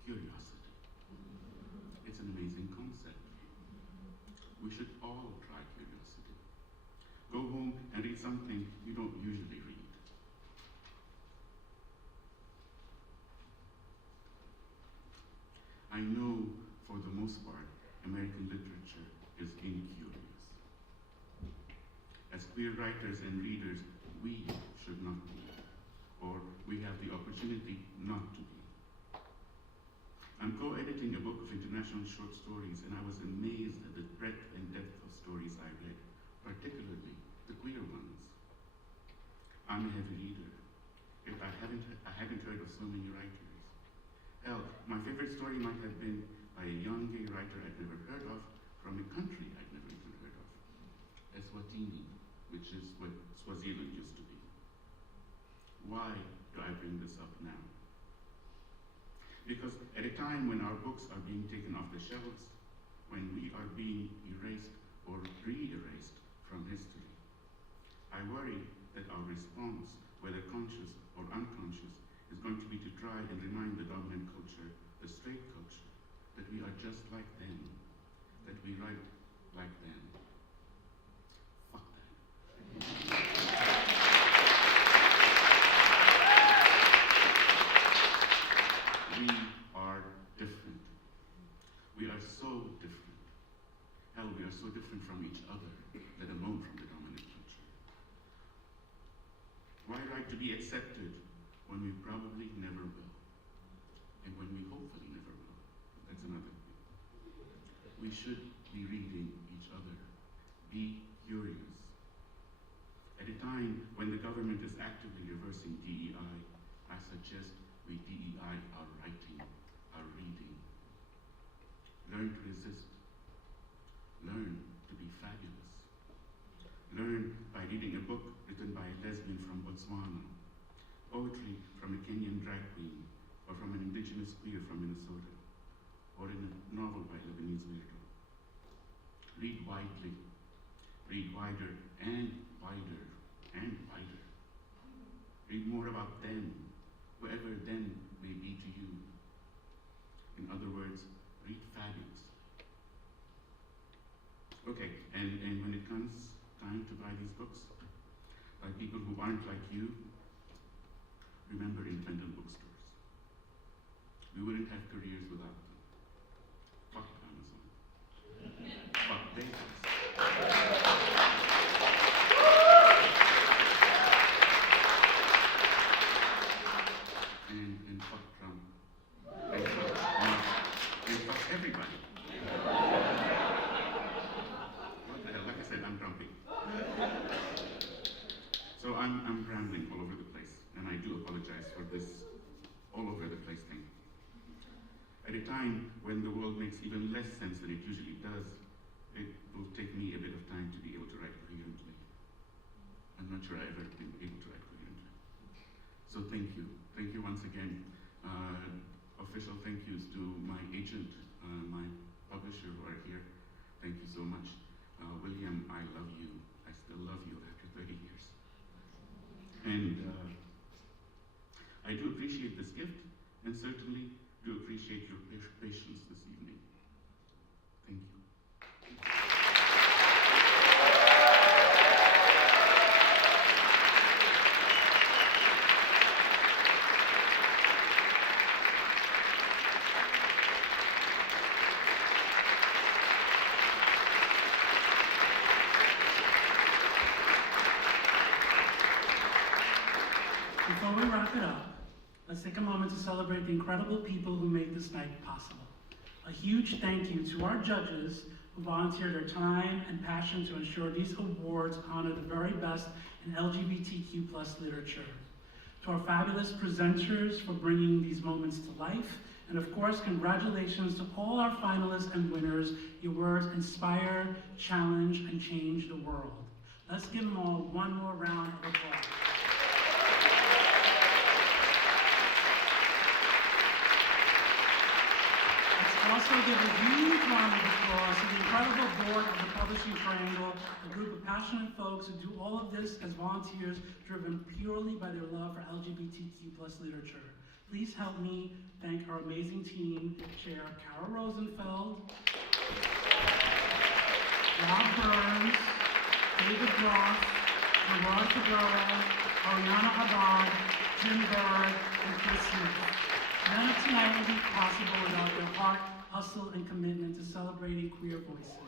curiosity. It's an amazing concept. We should all try curiosity. Go home and read something you don't usually read. I know, for the most part, American literature is incurious. As queer writers and readers, we should not be, or we have the opportunity not to be. I'm co-editing a book of international short stories, and I was amazed at the breadth and depth of stories I read, particularly the queer ones. I'm a heavy reader, yet I haven't heard of so many writers. Hell, my favorite story might have been by a young gay writer I'd never heard of, from a country I'd never even heard of, Eswatini, which is what Swaziland used to be. Why do I bring this up now? Because at a time when our books are being taken off the shelves, when we are being erased or re-erased from history, I worry that our response, whether conscious or unconscious, is going to be to try and remind the dominant culture, the straight culture, that we are just like them, that we write like them. Fuck that. We are different. We are so different. Hell, we are so different from each other, let alone from the dominant culture. Why write to be accepted when we probably never will, and when we hopefully never will? That's another thing. We should be reading each other. Be curious. At a time when the government is actively reversing DEI, I suggest we DEI our writing, our reading. Learn to resist. Learn to be fabulous. Learn by reading a book written by a lesbian from Botswana, poetry from a Kenyan drag queen, or from an indigenous queer from Minnesota, or in a novel by a Lebanese weirdo. Read widely, read wider and wider and wider. Read more about them, whoever them may be to you. In other words, read fabulous. Okay, and when it comes time to buy these books, by people who aren't like you, remember independent bookstores. We wouldn't have careers without them. Fuck Amazon. Fuck Bezos. And fuck Trump. And fuck everybody. What the hell? Like I said, I'm Trumping. So I'm rambling all over the place, and I do apologize for this all over the place thing. At a time when the world makes even less sense than it usually does, it will take me a bit of time to be able to write coherently. I'm not sure I've ever been able to write coherently. So thank you. Thank you once again. Official thank yous to my agent, my publisher who are here. Thank you so much. William, I love you. I still love you after 30 years. And I do appreciate this gift, and certainly do appreciate your patience this evening. Thank you. Before we wrap it up, let's take a moment to celebrate the incredible people who made this night possible. A huge thank you to our judges who volunteered their time and passion to ensure these awards honor the very best in LGBTQ+ literature. To our fabulous presenters for bringing these moments to life, and of course, congratulations to all our finalists and winners. Your words inspire, challenge, and change the world. Let's give them all one more round of applause. Also give a huge round of applause to the incredible board of the Publishing Publishing Triangle, a group of passionate folks who do all of this as volunteers driven purely by their love for LGBTQ plus literature. Please help me thank our amazing team, Chair Kara Rosenfeld, Rob Burns, David Ross, Gerard Figueroa, Ariana Abad, Jim Bird, and Chris Smith. None of tonight would be possible without their heart, hustle, and commitment to celebrating queer voices.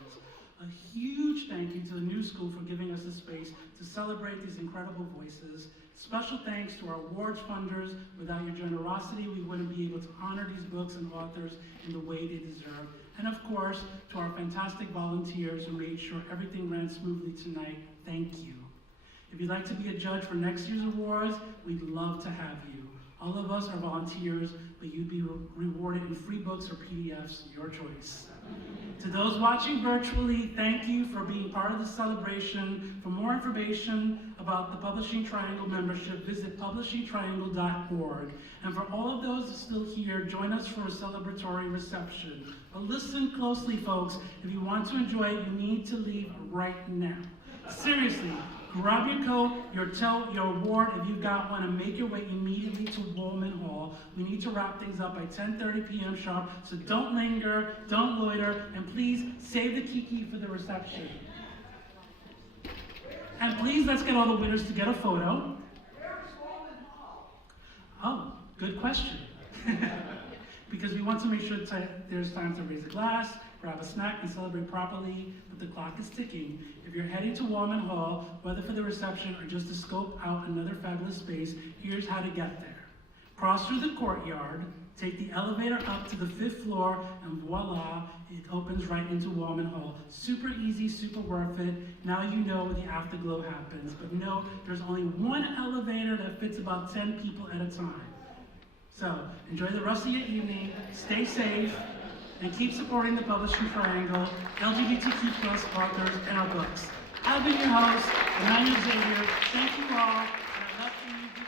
A huge thank you to the New School for giving us a space to celebrate these incredible voices. Special thanks to our awards funders. Without your generosity, we wouldn't be able to honor these books and authors in the way they deserve. And of course, to our fantastic volunteers who made sure everything ran smoothly tonight, thank you. If you'd like to be a judge for next year's awards, we'd love to have you. All of us are volunteers, but you'd be rewarded in free books or PDFs, your choice. To those watching virtually, thank you for being part of the celebration. For more information about the Publishing Triangle membership, visit publishingtriangle.org. And for all of those still here, join us for a celebratory reception. But listen closely, folks. If you want to enjoy it, you need to leave right now. Seriously. Grab your coat, your award if you've got one, and make your way immediately to Woolman Hall. We need to wrap things up by 10:30 p.m. sharp, so don't linger, don't loiter, and please save the kiki for the reception. And please, let's get all the winners to get a photo. Oh, good question. Because we want to make sure there's time to raise a glass, grab a snack, and celebrate properly, but the clock is ticking. If you're heading to Warman Hall, whether for the reception or just to scope out another fabulous space, here's how to get there. Cross through the courtyard, take the elevator up to the 5th floor, and voila, it opens right into Warman Hall. Super easy, super worth it. Now you know where the afterglow happens, but know there's only one elevator that fits about 10 people at a time. So, enjoy the rest of your evening, stay safe, and keep supporting the Publishing Triangle, LGBTQ plus authors, and our books. I've been your host, Emanuel Xavier. Thank you all, and I love you.